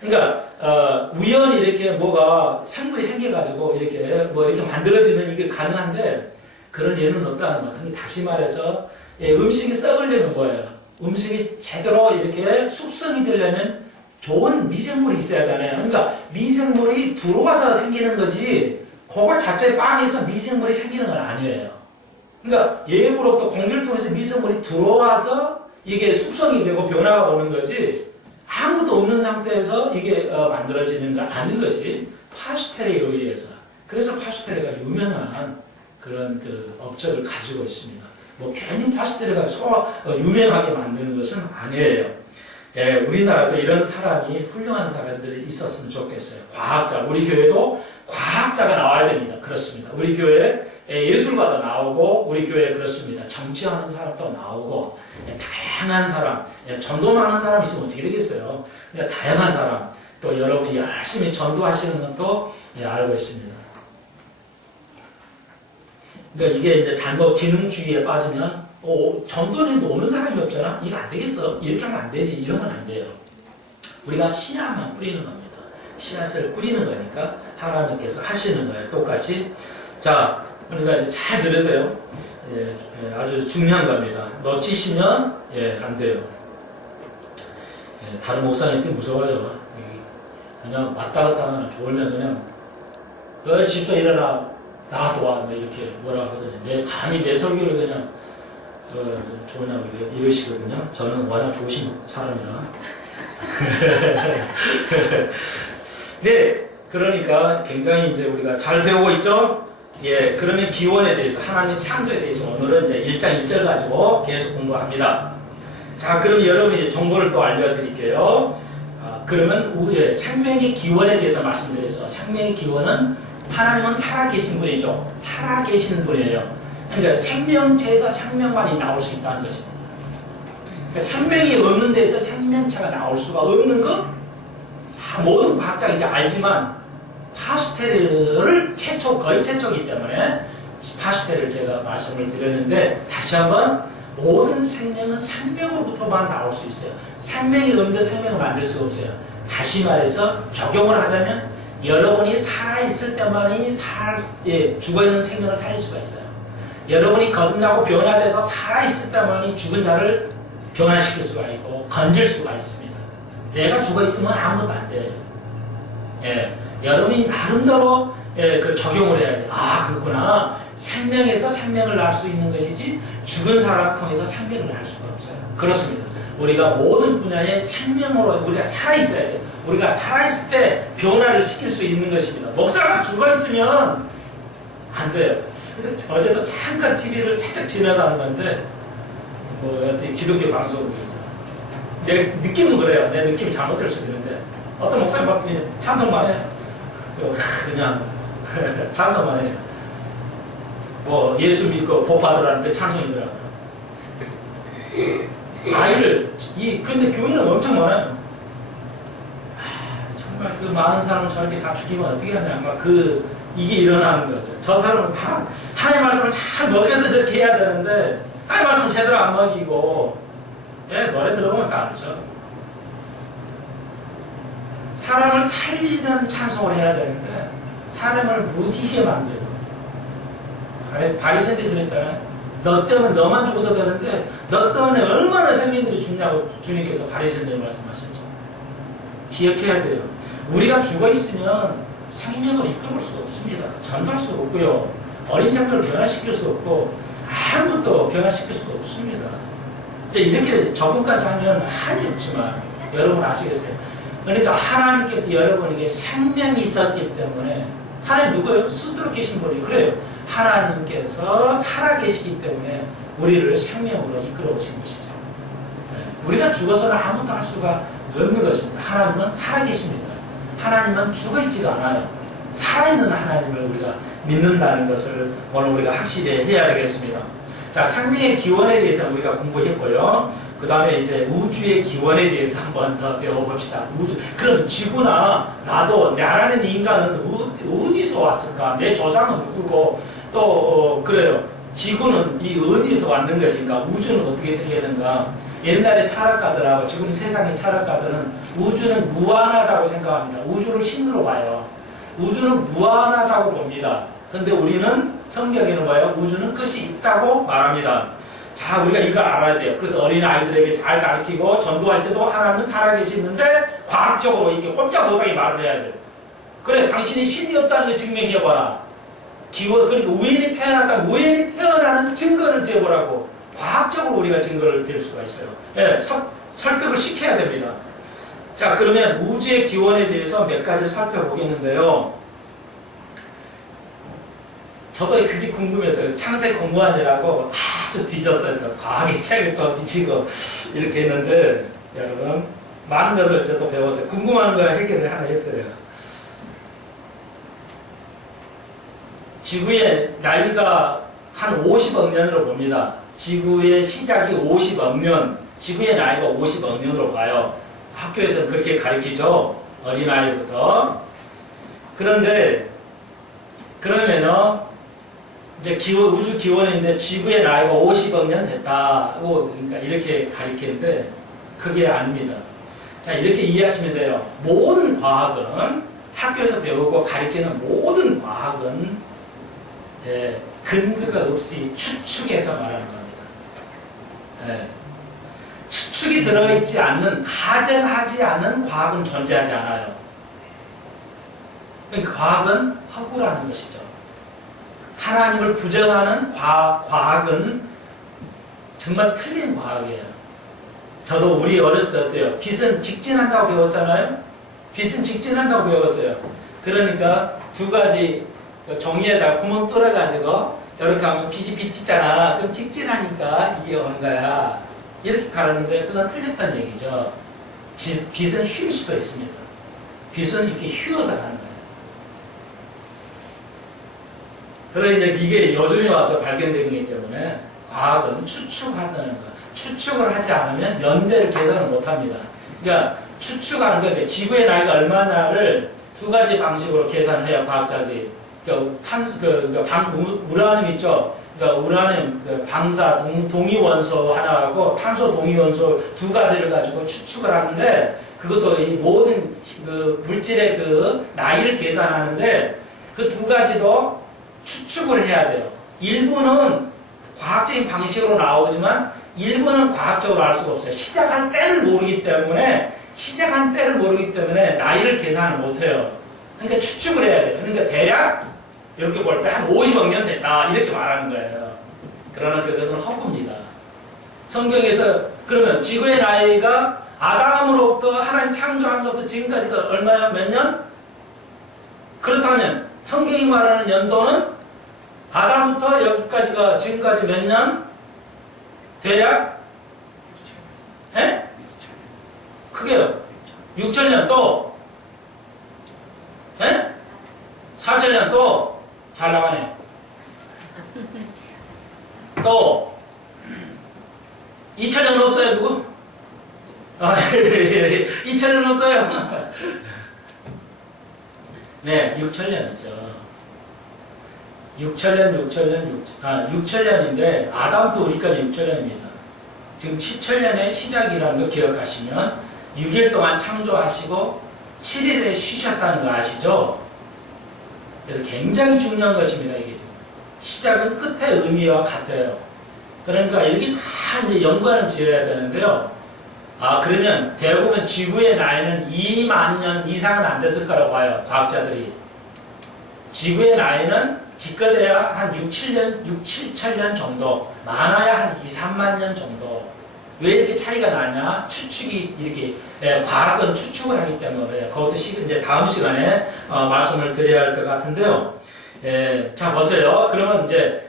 그러니까 우연히 이렇게 뭐가 생물이 생겨가지고 이렇게 뭐 이렇게 만들어지면 이게 가능한데 그런 예는 없다는 거예요. 그러니까 다시 말해서 음식이 썩으려면 뭐예요? 음식이 제대로 이렇게 숙성이 되려면 좋은 미생물이 있어야 하잖아요. 그러니까 미생물이 들어와서 생기는 거지 그것 자체에 빵에서 미생물이 생기는 건 아니에요. 그러니까 예부로부터 공기를 통해서 미생물이 들어와서 이게 숙성이 되고 변화가 오는 거지 아무것도 없는 상태에서 이게 만들어지는 거 아닌 것이 파스텔레에 의해서. 그래서 파스텔레가 유명한 그런 그 업적을 가지고 있습니다. 뭐 괜히 파스텔레가 유명하게 만드는 것은 아니에요. 예, 우리나라도 이런 사람이 훌륭한 사람들이 있었으면 좋겠어요. 과학자, 우리 교회도 과학자가 나와야 됩니다. 그렇습니다. 우리 교회에 예술가도 나오고 우리 교회에 그렇습니다. 정치하는 사람도 나오고 다양한 사람, 전도하는 사람 있으면 어떻게 되겠어요? 그러니까 다양한 사람, 또 여러분이 열심히 전도하시는 것도 알고 있습니다. 그러니까 이게 이제 잘못 기능주의에 빠지면 전도는 오는 사람이 없잖아. 이거 안 되겠어. 이렇게 하면 안 되지. 이러면 안 돼요. 우리가 씨앗만 뿌리는 겁니다. 씨앗을 뿌리는 거니까 하나님께서 하시는 거예요. 똑같이. 자, 그러니까 이제 잘 들으세요. 아주 중요한 겁니다. 놓치시면 안 돼요. 다른 목사님들 무서워요. 그냥 왔다 갔다 하면 졸면 그냥 집사 일어나 나도 와 이렇게 뭐라 하거든요. 감히 내 설교를 그냥 좋으냐고 이러시거든요. 저는 워낙 좋으신 사람이라. 네, 그러니까 굉장히 이제 우리가 잘 배우고 있죠? 예, 그러면 기원에 대해서, 하나님 창조에 대해서 오늘은 이제 1장 1절 가지고 계속 공부합니다. 자, 그럼 여러분 이제 정보를 또 알려드릴게요. 그러면 우리의 생명의 기원에 대해서 말씀드려서, 생명의 기원은 하나님은 살아계신 분이죠. 살아계신 분이에요. 그러니까 생명체에서 생명만이 나올 수 있다는 것입니다. 그러니까 생명이 없는 데서 생명체가 나올 수가 없는 건 다 모든 과학자가 이제 알지만 파스텔레를 거의 최초이기 때문에 파스텔레를 제가 말씀을 드렸는데 다시 한번 모든 생명은 생명으로부터만 나올 수 있어요. 생명이 없는데 생명을 만들 수 없어요. 다시 말해서 적용을 하자면 여러분이 살아있을 때만이 죽어있는 생명을 살릴 수가 있어요. 여러분이 거듭나고 변화돼서 살아있을 때만이 죽은 자를 변화시킬 수가 있고 건질 수가 있습니다. 내가 죽어있으면 아무것도 안 돼요. 예, 여러분이 나름대로 그 적용을 해야 돼요. 아, 그렇구나. 생명에서 생명을 낳을 수 있는 것이지 죽은 사람을 통해서 생명을 낳을 수가 없어요. 그렇습니다. 우리가 모든 분야의 생명으로 우리가 살아있어야 돼요. 우리가 살아있을 때 변화를 시킬 수 있는 것입니다. 목사가 죽어있으면 안 돼요. 그래서 어제도 잠깐 TV를 살짝 지나가는 건데 어떻게 기독교 방송이죠. 내 느낌은 그래요. 내 느낌이 잘못될 수도 있는데 어떤 목사님 막 찬송만 해요. 그냥 찬송만 해요. 뭐 예수 믿고 복 받으라는 게 찬송이더라고요. 근데 교인은 엄청 많아요. 정말 그 많은 사람을 저렇게 다 죽이면 어떻게 하냐. 이게 일어나는 거죠. 저 사람은 다 하나님의 말씀을 잘 먹여서 저렇게 해야 되는데 하나님의 말씀을 제대로 안 먹이고 노래 들어보면 다 알죠. 사람을 살리는 찬송을 해야 되는데 사람을 무디게 만들고 바리새인들이 그랬잖아요. 너 때문에 너만 죽어도 되는데 너 때문에 얼마나 생명들이 죽냐고 주님께서 바리새인들이 말씀하셨죠. 기억해야 돼요. 우리가 죽어있으면 생명을 이끌을 수 없습니다. 전도할 수 없고요. 어린 생명을 변화시킬 수 없고 아무것도 변화시킬 수 없습니다. 이제 이렇게 적응까지 하면 한이 없지만 여러분 아시겠어요? 그러니까 하나님께서 여러분에게 생명이 있었기 때문에 하나님 누구예요? 스스로 계신 분이 그래요. 하나님께서 살아계시기 때문에 우리를 생명으로 이끌어 오신 것이죠. 우리가 죽어서는 아무것도 할 수가 없는 것입니다. 하나님은 살아계십니다. 하나님은 죽어있지가 않아요. 살아있는 하나님을 우리가 믿는다는 것을 오늘 우리가 확실히 해야 되겠습니다. 자, 생명의 기원에 대해서 우리가 공부했고요. 그 다음에 이제 우주의 기원에 대해서 한번 더 배워봅시다. 그럼 지구나 나도, 나라는 인간은 어디서 왔을까? 내 조상은 누구고, 또, 그래요. 지구는 이 어디서 왔는 것인가? 우주는 어떻게 생겼는가? 옛날에 철학가들하고 지금 세상의 철학가들은 우주는 무한하다고 생각합니다. 우주를 힘으로 봐요. 우주는 무한하다고 봅니다. 그런데 우리는 성경에는 뭐예요? 우주는 끝이 있다고 말합니다. 자, 우리가 이걸 알아야 돼요. 그래서 어린 아이들에게 잘 가르치고 전도할 때도 하나님은 살아계시는데 과학적으로 이렇게 꼼짝 못하게 말을 해야 돼요. 그래, 당신이 신이 없다는 걸 증명해봐라. 그러니까 우연히 태어났다면 우연히 태어나는 증거를 대보라고. 과학적으로 우리가 증거를 댈 수가 있어요. 예, 설득을 시켜야 됩니다. 자, 그러면 우주의 기원에 대해서 몇 가지 살펴보겠는데요. 저도 그게 궁금해서 창세 공부하느라고 아주 뒤졌어요. 과학의 책을 더 뒤지고 이렇게 했는데, 여러분, 많은 것을 저도 배웠어요. 궁금한 거 해결을 하나 했어요. 지구의 나이가 한 50억 년으로 봅니다. 지구의 시작이 50억 년, 지구의 나이가 50억 년으로 봐요. 학교에서는 그렇게 가르치죠. 어린아이부터. 그런데, 그러면은, 이제 우주 기원인데 지구의 나이가 50억 년 됐다고, 그러니까 이렇게 가르치는데, 그게 아닙니다. 자, 이렇게 이해하시면 돼요. 모든 과학은, 학교에서 배우고 가르치는 모든 과학은, 근거가 없이 추측해서 말하는 겁니다. 추측이 들어있지 않는, 가정하지 않는 과학은 존재하지 않아요. 그러니까 과학은 허구라는 것이죠. 하나님을 부정하는 과학은 정말 틀린 과학이에요. 저도 우리 어렸을 때 어때요? 빛은 직진한다고 배웠잖아요? 빛은 직진한다고 배웠어요. 그러니까 두 가지 종이에다 구멍 뚫어가지고 이렇게 하면 빛이 비치잖아. 그럼 직진하니까 이게 오는 거야. 이렇게 가르는데 그건 틀렸다는 얘기죠. 빛은 휜 수도 있습니다. 빛은 이렇게 휘어서 가는 거예요. 그러니까 이게 요즘에 와서 발견된 거기 때문에 과학은 추측하는 거예요. 추측을 하지 않으면 연대를 계산을 못합니다. 그러니까 추측하는 건데 지구의 나이가 얼마나를 두 가지 방식으로 계산해요. 과학자들이. 우라늄 있죠? 그러니까 우라늄, 방사, 동위원소 하나하고 탄소 동위원소 두 가지를 가지고 추측을 하는데, 그것도 이 모든 물질의 나이를 계산하는데, 그 두 가지도 추측을 해야 돼요. 일부는 과학적인 방식으로 나오지만, 일부는 과학적으로 알 수가 없어요. 시작한 때를 모르기 때문에, 나이를 계산을 못 해요. 그러니까 추측을 해야 돼요. 그러니까 대략, 이렇게 볼 때 한 50억 년 됐다 이렇게 말하는 거예요. 그러나 그것은 허구입니다. 성경에서 그러면 지구의 나이가 아담으로부터 하나님 창조한 것부터 지금까지가 얼마야? 몇 년? 그렇다면 성경이 말하는 연도는 아담부터 여기까지가 지금까지 몇 년? 대략? 크게요. 6천년 또? 4천년 또? 잘 나가네. 또 2천년 없어요 누구? 2천년 없어요. 네, 6천년이죠. 6천년인데 아담부터 우리까지 6천년입니다. 지금 7천년의 시작이라는 거 기억하시면 6일 동안 창조하시고 7일에 쉬셨다는 거 아시죠? 그래서 굉장히 중요한 것입니다. 이게 시작은 끝의 의미와 같아요. 그러니까 이렇게 다 이제 연관을 지어야 되는데요. 그러면 대부분 지구의 나이는 2만 년 이상은 안 됐을 거라고 봐요. 과학자들이. 지구의 나이는 기껏해야 한 6, 7천 정도, 많아야 한 2, 3만 년 정도. 왜 이렇게 차이가 나냐? 추측이 이렇게, 과학은 추측을 하기 때문에 그래요. 그것도 이제 다음 시간에 말씀을 드려야 할 것 같은데요. 예, 자 보세요. 그러면 이제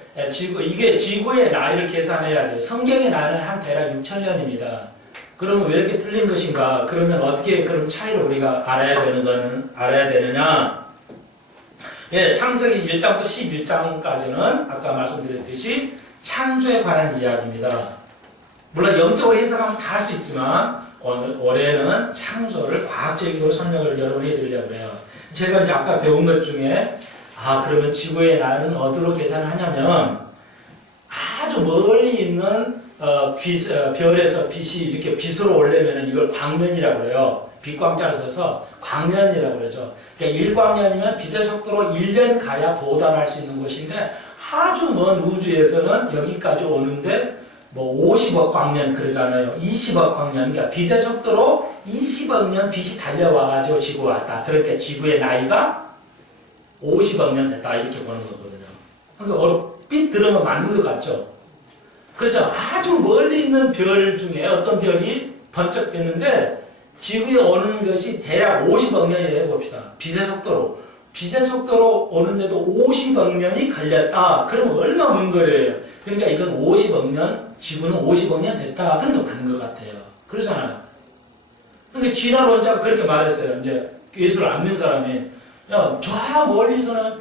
이게 지구의 나이를 계산해야 돼요. 성경의 나이는 한 대략 6,000년입니다. 그러면 왜 이렇게 틀린 것인가? 그러면 어떻게 그럼 차이를 우리가 알아야 되느냐? 예, 창세기 1장부터 11장까지는 아까 말씀드렸듯이 창조에 관한 이야기입니다. 물론 영적으로 해석하면 다 할 수 있지만 올해는 창조를 과학적으로 설명을 여러분 해드리려고 해요. 제가 이제 아까 배운 것 중에 그러면 지구의 나이는 어디로 계산하냐면 아주 멀리 있는 별에서 빛이 이렇게 빛으로 오려면 이걸 광년이라고 그래요. 빛광자를 써서 광년이라고 그러죠. 그러니까 1광년이면 빛의 속도로 1년 가야 도달할 수 있는 곳인데 아주 먼 우주에서는 여기까지 오는데 뭐 50억 광년 그러잖아요. 20억 광년. 그러니까 빛의 속도로 20억 년 빛이 달려와가지고 지구 왔다. 그러니까 지구의 나이가 50억 년 됐다. 이렇게 보는 거거든요. 그러니까 얼핏 들으면 맞는 것 같죠? 그렇죠. 아주 멀리 있는 별 중에 어떤 별이 번쩍됐는데 지구에 오는 것이 대략 50억 년이라고 해봅시다. 빛의 속도로. 빛의 속도로 오는데도 50억 년이 걸렸다. 그러면 얼마 먼 거예요? 그러니까 이건 50억 년, 지구는 50억 년 됐다. 그런 게 맞는 것 같아요. 그러잖아요. 근데 진화론자가 그렇게 말했어요. 이제 예수를 안 믿는 사람이. 야, 저 멀리서는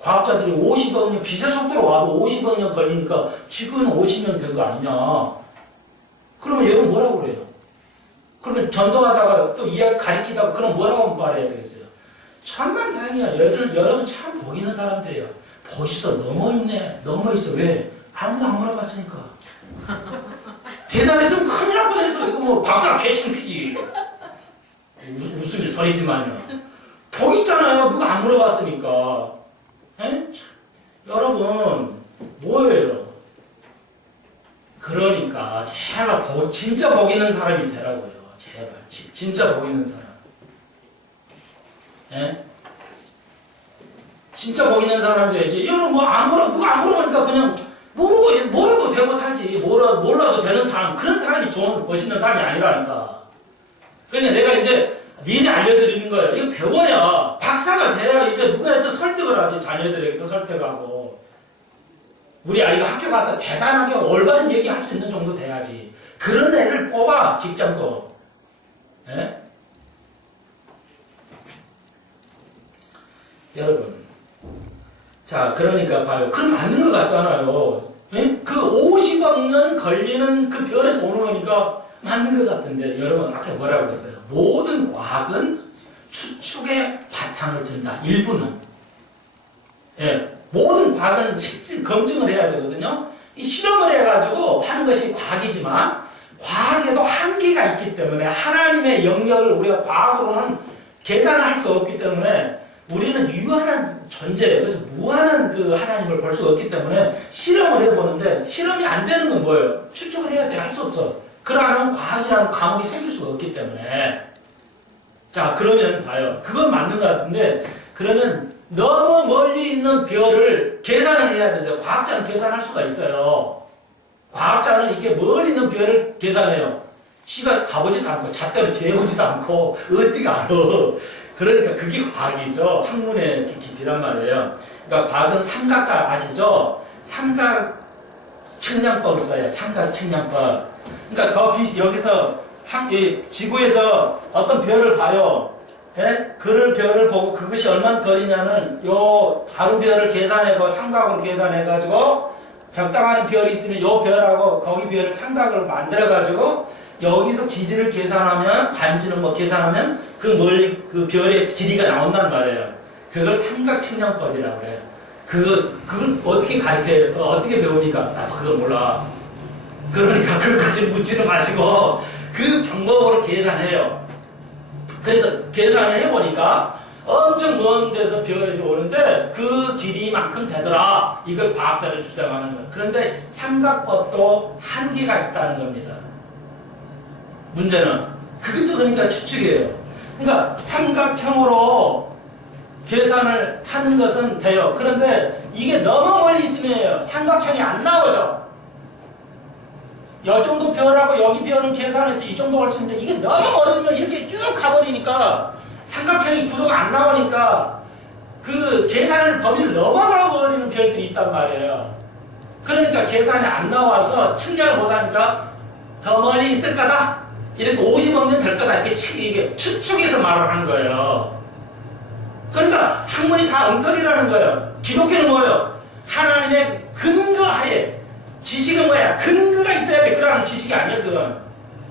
과학자들이 50억 년, 빛의 속도로 와도 50억 년 걸리니까 지구는 50년 된 거 아니냐. 그러면 얘는 뭐라고 그래요? 그러면 전도하다가 또 이야기 가리키다가 그럼 뭐라고 말해야 되겠어요? 참만 다행이야. 여러분 참 복 있는 사람들이에요. 보시도 넘어있네. 넘어있어. 왜? 아무도 안 물어봤으니까. 대답했으면 큰일 날 뻔해서 이거 뭐 박사가 개창피지. 웃음이 서리지만요. 복 있잖아요. 누가 안 물어봤으니까. 에? 여러분 뭐예요? 그러니까 제발 진짜 복 있는 사람이 되라고요. 제발 진짜 복 있는 사람. 에? 진짜 복 있는 사람이 돼야지. 여러분 뭐 누가 안 물어보니까 그냥 뭐라도 되고 살지. 몰라도 되는 사람. 그런 사람이 좋은 멋있는 사람이 아니라니까. 그러니까 내가 이제 미리 알려드리는 거예요. 이거 배워야 박사가 돼야 이제 누구한테 설득을 하지. 자녀들에게도 설득하고. 우리 아이가 학교 가서 대단하게 올바른 얘기할 수 있는 정도 돼야지. 그런 애를 뽑아. 직장도. 예? 여러분. 자, 그러니까 봐요. 그럼 맞는 것 같잖아요. 예? 그 50억 년 걸리는 그 별에서 오는 거니까 맞는 것 같은데, 여러분, 아까 뭐라고 했어요? 모든 과학은 추측의 바탕을 둔다. 일부는. 예. 모든 과학은 실질 검증을 해야 되거든요. 이 실험을 해가지고 하는 것이 과학이지만, 과학에도 한계가 있기 때문에, 하나님의 영역을 우리가 과학으로는 계산을 할 수 없기 때문에, 우리는 유한한 존재예요. 그래서 무한한 그 하나님을 볼 수가 없기 때문에 실험을 해보는데 실험이 안 되는 건 뭐예요? 추측을 해야 돼. 할 수 없어. 그러면 과학이라는 과목이 생길 수가 없기 때문에. 자, 그러면 봐요. 그건 맞는 것 같은데 그러면 너무 멀리 있는 별을 계산을 해야 되는데 과학자는 계산할 수가 있어요. 과학자는 이게 멀리 있는 별을 계산해요. 지가 가보지도 않고 잣대로 재보지도 않고 어떻게 알아. 그러니까 그게 과학이죠. 학문의 깊이란 말이에요. 그러니까 과학은 삼각자 아시죠? 삼각 측량법을 써요. 삼각 측량법. 그러니까 여기서 지구에서 어떤 별을 봐요. 예? 별을 보고 그것이 얼마나 거리냐는 요 다른 별을 계산해고 삼각으로 계산해가지고 적당한 별이 있으면 요 별하고 거기 별을 삼각을 만들어가지고 여기서 길이를 계산하면 반지는 뭐 계산하면 그 별의 길이가 나온단 말이에요. 그걸 삼각측량법이라고 그래요. 그걸 어떻게 가르쳐요? 어떻게 배웁니까? 나도 그걸 몰라. 그러니까 그것까지 묻지는 마시고 그 방법으로 계산해요. 그래서 계산을 해보니까 엄청 먼 데서 별이 오는데 그 길이만큼 되더라. 이걸 과학자를 주장하는 거예요. 그런데 삼각법도 한계가 있다는 겁니다. 문제는 그것도 그러니까 추측이에요. 그러니까 삼각형으로 계산을 하는 것은 돼요. 그런데 이게 너무 멀리 있으면 삼각형이 안 나오죠. 이 정도 별하고 여기 별은 계산해서 이 정도 할 수 있는데 이게 너무 멀으면 이렇게 쭉 가버리니까 삼각형이 구도가 안 나오니까 그 계산을 범위를 넘어가 버리는 별들이 있단 말이에요. 그러니까 계산이 안 나와서 측량을 못하니까 더 멀리 있을 거다. 이렇게 50억 년 될 거다. 이렇게 이게 추측해서 말을 하는 거예요. 그러니까 학문이 다 엉터리라는 거예요. 기독교는 뭐예요? 하나님의 근거하에. 지식은 뭐야? 근거가 있어야 돼. 그러는 지식이 아니야, 그건.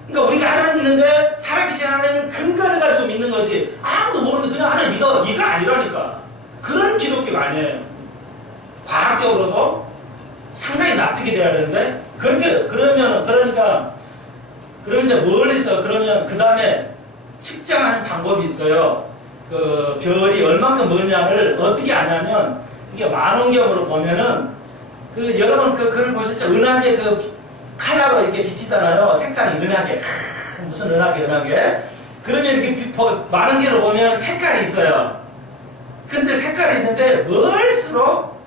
그러니까 우리가 하나님 믿는데 살아계신 하나님은 근거를 가지고 믿는 거지. 아무도 모르는데 그냥 하나님 믿어. 이거 아니라니까. 그런 기독교가 아니에요. 과학적으로도 상당히 납득이 돼야 되는데, 그러면 이제 멀리서, 그러면 그 다음에 측정하는 방법이 있어요. 그 별이 얼만큼 먼냐를 어떻게 아냐면, 이게 만원경으로 보면은, 여러분 글을 보셨죠? 은하계 칼라로 이렇게 비치잖아요. 색상이 은하계. 무슨 은하계. 그러면 이렇게 만원계로 보면 색깔이 있어요. 근데 색깔이 있는데, 멀수록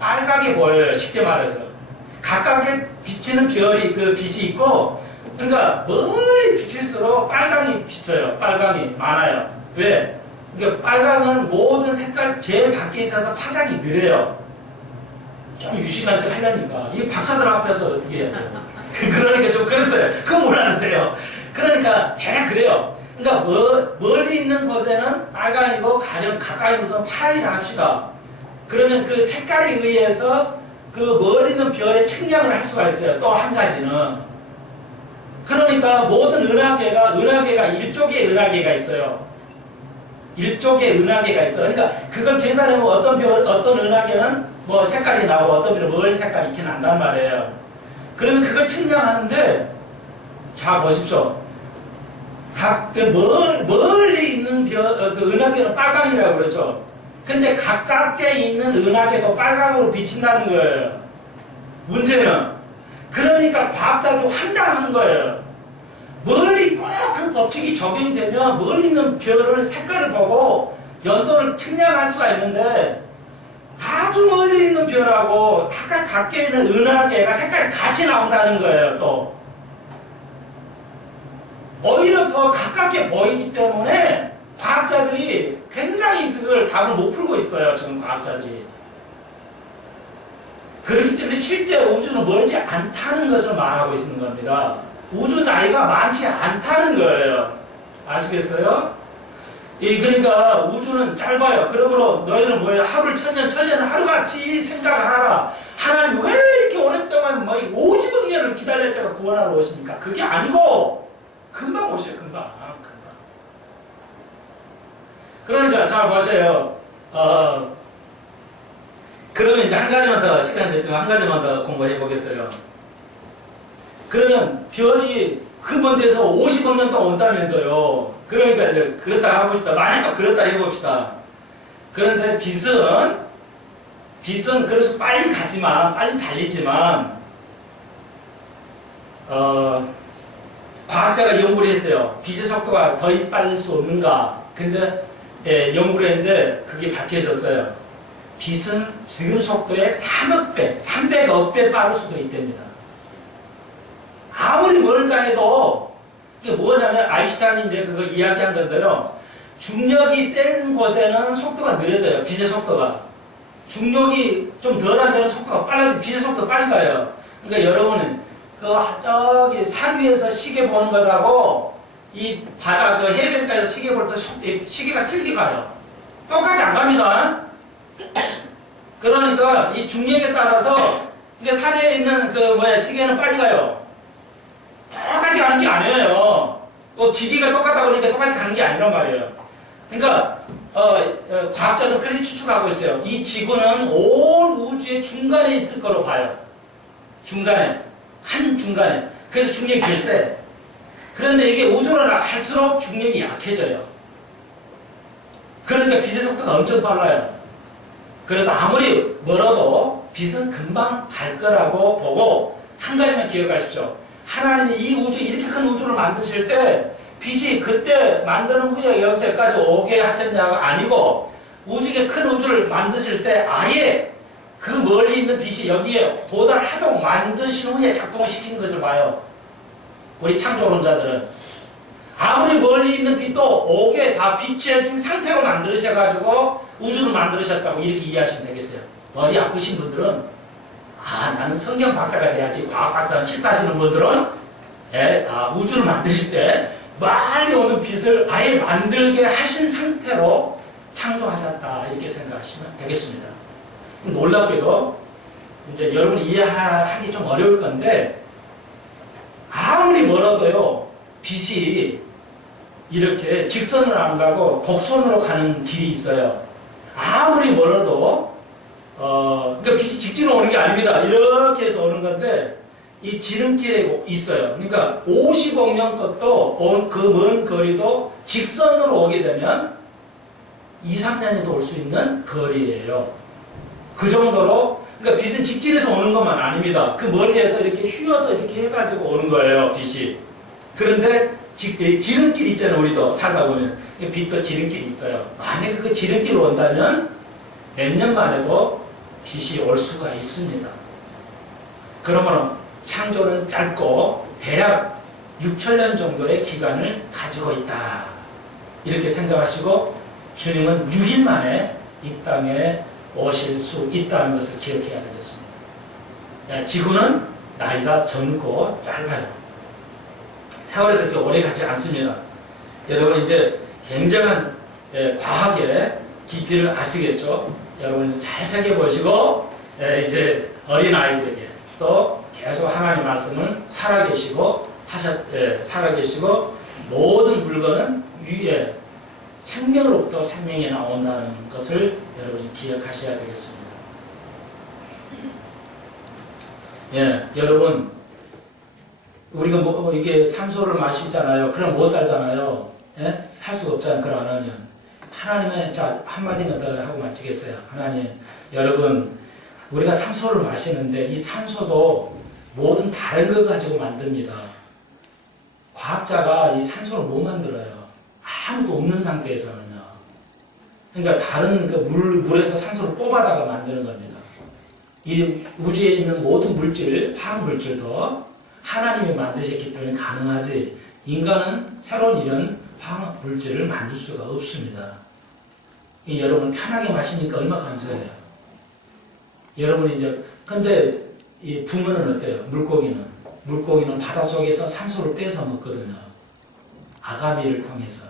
빨갛게 보여요. 쉽게 말해서. 가깝게 비치는 빛이 있고, 그러니까 멀리 비칠수록 빨강이 비쳐요. 빨강이 많아요. 왜? 그러니까 빨강은 모든 색깔 제일 밖에 있어서 파장이 느려요. 좀 유시간적 하려니까. 이 박사들 앞에서 어떻게 해야 돼요? 그러니까 좀 그랬어요. 그건 몰랐어요. 그러니까 대략 그래요. 그러니까 멀리 있는 곳에는 빨강이고 가령 가까이 있는 파랑이라 합시다. 그러면 그 색깔에 의해서 그 멀리 있는 별의 측량을 할 수가 있어요. 또 한 가지는. 그러니까 모든 은하계가 일족의 은하계가 있어요. 일족의 은하계가 있어요. 그러니까 그걸 계산해보면 어떤 은하계는 뭐 색깔이 나오고 어떤 별은 멀리 색깔이 이렇게 난단 말이에요. 그러면 그걸 측량하는데, 자, 보십시오. 멀리 있는 그 은하계는 빨강이라고 그러죠. 근데 가깝게 있는 은하계도 빨강으로 비친다는 거예요. 문제는 그러니까 과학자들이 황당한 거예요. 멀리 꼭 그 법칙이 적용이 되면 멀리 있는 별을 색깔을 보고 연도를 측량할 수가 있는데, 아주 멀리 있는 별하고 아까 가까이 있는 은하계가 색깔이 같이 나온다는 거예요. 또 오히려 더 가깝게 보이기 때문에 과학자들이 굉장히 그걸 답을 못 풀고 있어요. 지금 과학자들이. 그렇기 때문에 실제 우주는 멀지 않다는 것을 말하고 있는 겁니다. 우주 나이가 많지 않다는 거예요. 아시겠어요? 그러니까 우주는 짧아요. 그러므로 너희는 뭐예요? 하루를 천년을 하루같이 생각을 하라. 하나님 왜 이렇게 오랫동안 50억 년을 기다렸다가 구원하러 오십니까? 그게 아니고 금방 오셔요. 금방. 그러니까 잘 보세요. 그러면 이제 한 가지만 더, 시간이 됐지만 한 가지만 더 공부해 보겠어요. 그러면 별이 그 먼 데서 50억 년 동안 온다면서요. 그러니까 이제 그렇다 해봅시다. 만약에 그렇다 해봅시다. 그런데 빛은 그래서 빨리 달리지만, 과학자가 연구를 했어요. 빛의 속도가 더 빨릴 수 없는가. 근데, 연구를 했는데, 그게 밝혀졌어요. 빛은 지금 속도의 3억 배, 300억 배 빠를 수도 있답니다. 아무리 멀다 해도, 이게 뭐냐면, 아인슈타인이 이제 그거 이야기한 건데요. 중력이 센 곳에는 속도가 느려져요. 빛의 속도가. 중력이 좀 덜한 데는 속도가 빨라지고, 빛의 속도가 빨리 가요. 그러니까 여러분은, 저기 산 위에서 시계 보는 것하고, 이 바다, 해변가에서 시계 볼 때 시계가 틀리게 가요. 똑같이 안 갑니다. 그러니까 이 중력에 따라서 이게 산에 있는 시계는 빨리 가요. 똑같이 가는 게 아니에요. 기기가 똑같다 보니까 똑같이 가는 게 아니란 말이에요. 그러니까 과학자들은 그렇게 추측하고 있어요. 이 지구는 온 우주의 중간에 있을 거로 봐요. 중간에. 그래서 중력이 더 세. 그런데 이게 우주로 갈수록 중력이 약해져요. 그러니까 빛의 속도가 엄청 빨라요. 그래서 아무리 멀어도 빛은 금방 갈 거라고 보고, 한 가지만 기억하십시오. 하나님이 이 우주, 이렇게 큰 우주를 만드실 때 빛이 그때 만드는 후에 여기서까지 오게 하셨냐가 아니고, 우주의 큰 우주를 만드실 때 아예 그 멀리 있는 빛이 여기에 도달하도록 만드신 후에 작동을 시킨 것을 봐요. 우리 창조론자들은. 아무리 멀리 있는 빛도 오게 다 비추어진 상태로 만드셔가지고 우주를 만드셨다고 이렇게 이해하시면 되겠어요. 머리 아프신 분들은 나는 성경 박사가 돼야지 과학 박사는 싫다 하시는 분들은 우주를 만드실 때 멀리 오는 빛을 아예 만들게 하신 상태로 창조하셨다 이렇게 생각하시면 되겠습니다. 놀랍게도 이제 여러분이 이해하기 좀 어려울 건데 아무리 멀어도요 빛이 이렇게 직선으로 안 가고 곡선으로 가는 길이 있어요. 아무리 멀어도 그러니까 빛이 직진으로 오는 게 아닙니다. 이렇게 해서 오는 건데 이 지름길에 있어요. 그러니까 50억 년 것도 그 먼 거리도 직선으로 오게 되면 2, 3년에도 올 수 있는 거리예요. 그 정도로 그러니까 빛은 직진해서 오는 것만 아닙니다. 그 멀리에서 이렇게 휘어서 이렇게 해가지고 오는 거예요. 빛이. 그런데 지름길 있잖아요. 우리도 살다 보면 빛도 지름길이 있어요. 만약에 그 지름길로 온다면 몇 년 만에도 빛이 올 수가 있습니다. 그러면 창조는 짧고 대략 6천년 정도의 기간을 가지고 있다. 이렇게 생각하시고 주님은 6일 만에 이 땅에 오실 수 있다는 것을 기억해야 되겠습니다. 지구는 나이가 젊고 짧아요. 세월이 그렇게 오래 가지 않습니다. 여러분 이제 굉장한 과학의 깊이를 아시겠죠? 여러분 잘 새겨보시고 이제 어린아이들에게 또 계속 하나님의 말씀을 살아계시고 모든 물건은 위에 생명으로부터 생명이 나온다는 것을 여러분이 기억하셔야 되겠습니다. 여러분 우리가 이게 산소를 마시잖아요. 그럼 못 살잖아요. 살 수가 없잖아요. 그럼 안 하면 하나님의 한마디만 더 하고 마치겠어요. 하나님, 여러분 우리가 산소를 마시는데 이 산소도 모든 다른 거 가지고 만듭니다. 과학자가 이 산소를 못 만들어요. 아무도 없는 상태에서는요. 그러니까 다른 그 물에서 산소를 뽑아다가 만드는 겁니다. 이 우주에 있는 모든 물질, 화학 물질도 하나님이 만드셨기 때문에 가능하지 인간은 새로운 이런 화학 물질을 만들 수가 없습니다. 여러분 편하게 마시니까 얼마나 감사해요. 여러분이 이제 근데 이 붕어는 어때요? 물고기는 바닷속에서 산소를 빼서 먹거든요. 아가미를 통해서.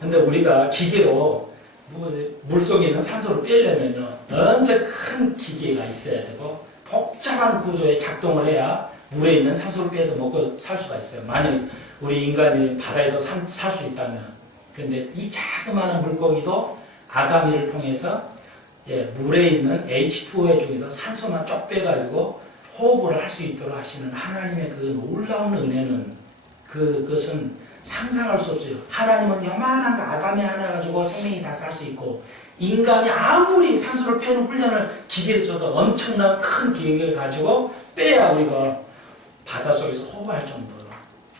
근데 우리가 기계로 물속에 있는 산소를 빼려면요 엄청 큰 기계가 있어야 되고 복잡한 구조에 작동을 해야 물에 있는 산소를 빼서 먹고 살 수가 있어요. 만약 우리 인간이 바다에서 살 수 있다면. 근데 이 자그마한 물고기도 아가미를 통해서 물에 있는 H2O 중에서 산소만 쪽 빼가지고 호흡을 할 수 있도록 하시는 하나님의 그 놀라운 은혜는 그것은 상상할 수 없어요. 하나님은 요만한 거 아가미 하나 가지고 생명이 다 살 수 있고 인간이 아무리 산소를 빼는 훈련을 기계를 써도 엄청난 큰 기계를 가지고 빼야 우리가 바닷속에서 호흡할 정도로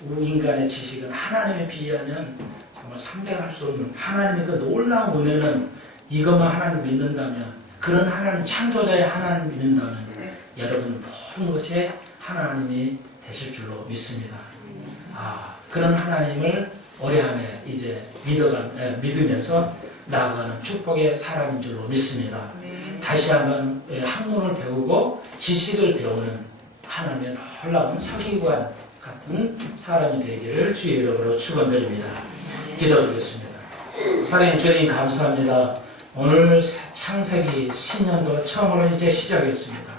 우리 인간의 지식은 하나님에 비하면 정말 상대할 수 없는 하나님의 그 놀라운 은혜는 이것만 하나님 믿는다면 그런 하나님 창조자의 하나님 믿는다면 여러분 모든 것에 하나님이 되실 줄로 믿습니다. 그런 하나님을 올해 한 해 이제 믿으면서 나아가는 축복의 사람인 줄로 믿습니다. 다시 한번 학문을 배우고 지식을 배우는 하나님의 놀라운 서기관 같은 사람이 되기를 주의 이름으로 축원드립니다. 기도드리겠습니다. 사랑하는 주님 감사합니다. 오늘 창세기 신년도 처음으로 이제 시작했습니다.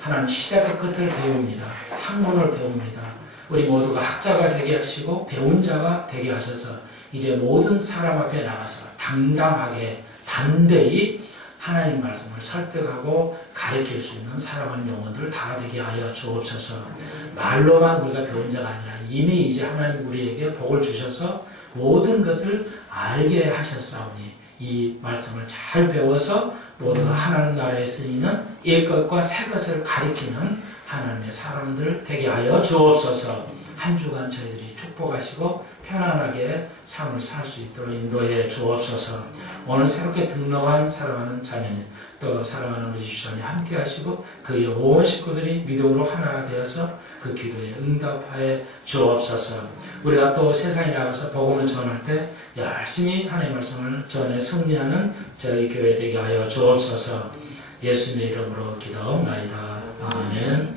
하나님 시작의 끝을 배웁니다. 학문을 배웁니다. 우리 모두가 학자가 되게 하시고 배운 자가 되게 하셔서 이제 모든 사람 앞에 나가서 당당하게 담대히 하나님 말씀을 설득하고 가르칠 수 있는 사랑하는 영혼들 다 되게 하여 주옵소서. 말로만 우리가 배운 자가 아니라 이미 이제 하나님 우리에게 복을 주셔서 모든 것을 알게 하셨사오니 이 말씀을 잘 배워서 모두가 하나님 나라에 쓰이는 옛것과 새것을 가리키는 하나님의 사람들 되게 하여 주옵소서. 한 주간 저희들이 축복하시고 편안하게 삶을 살 수 있도록 인도해 주옵소서. 오늘 새롭게 등록한 사랑하는 자매님, 또 사랑하는 우리 집사님 함께 하시고 그의 온 식구들이 믿음으로 하나가 되어서 그 기도에 응답하여 주옵소서. 우리가 또 세상에 나가서 복음을 전할 때 열심히 하나님의 말씀을 전해 승리하는 저희 교회 되게 하여 주옵소서. 예수님의 이름으로 기도하옵나이다. 아멘.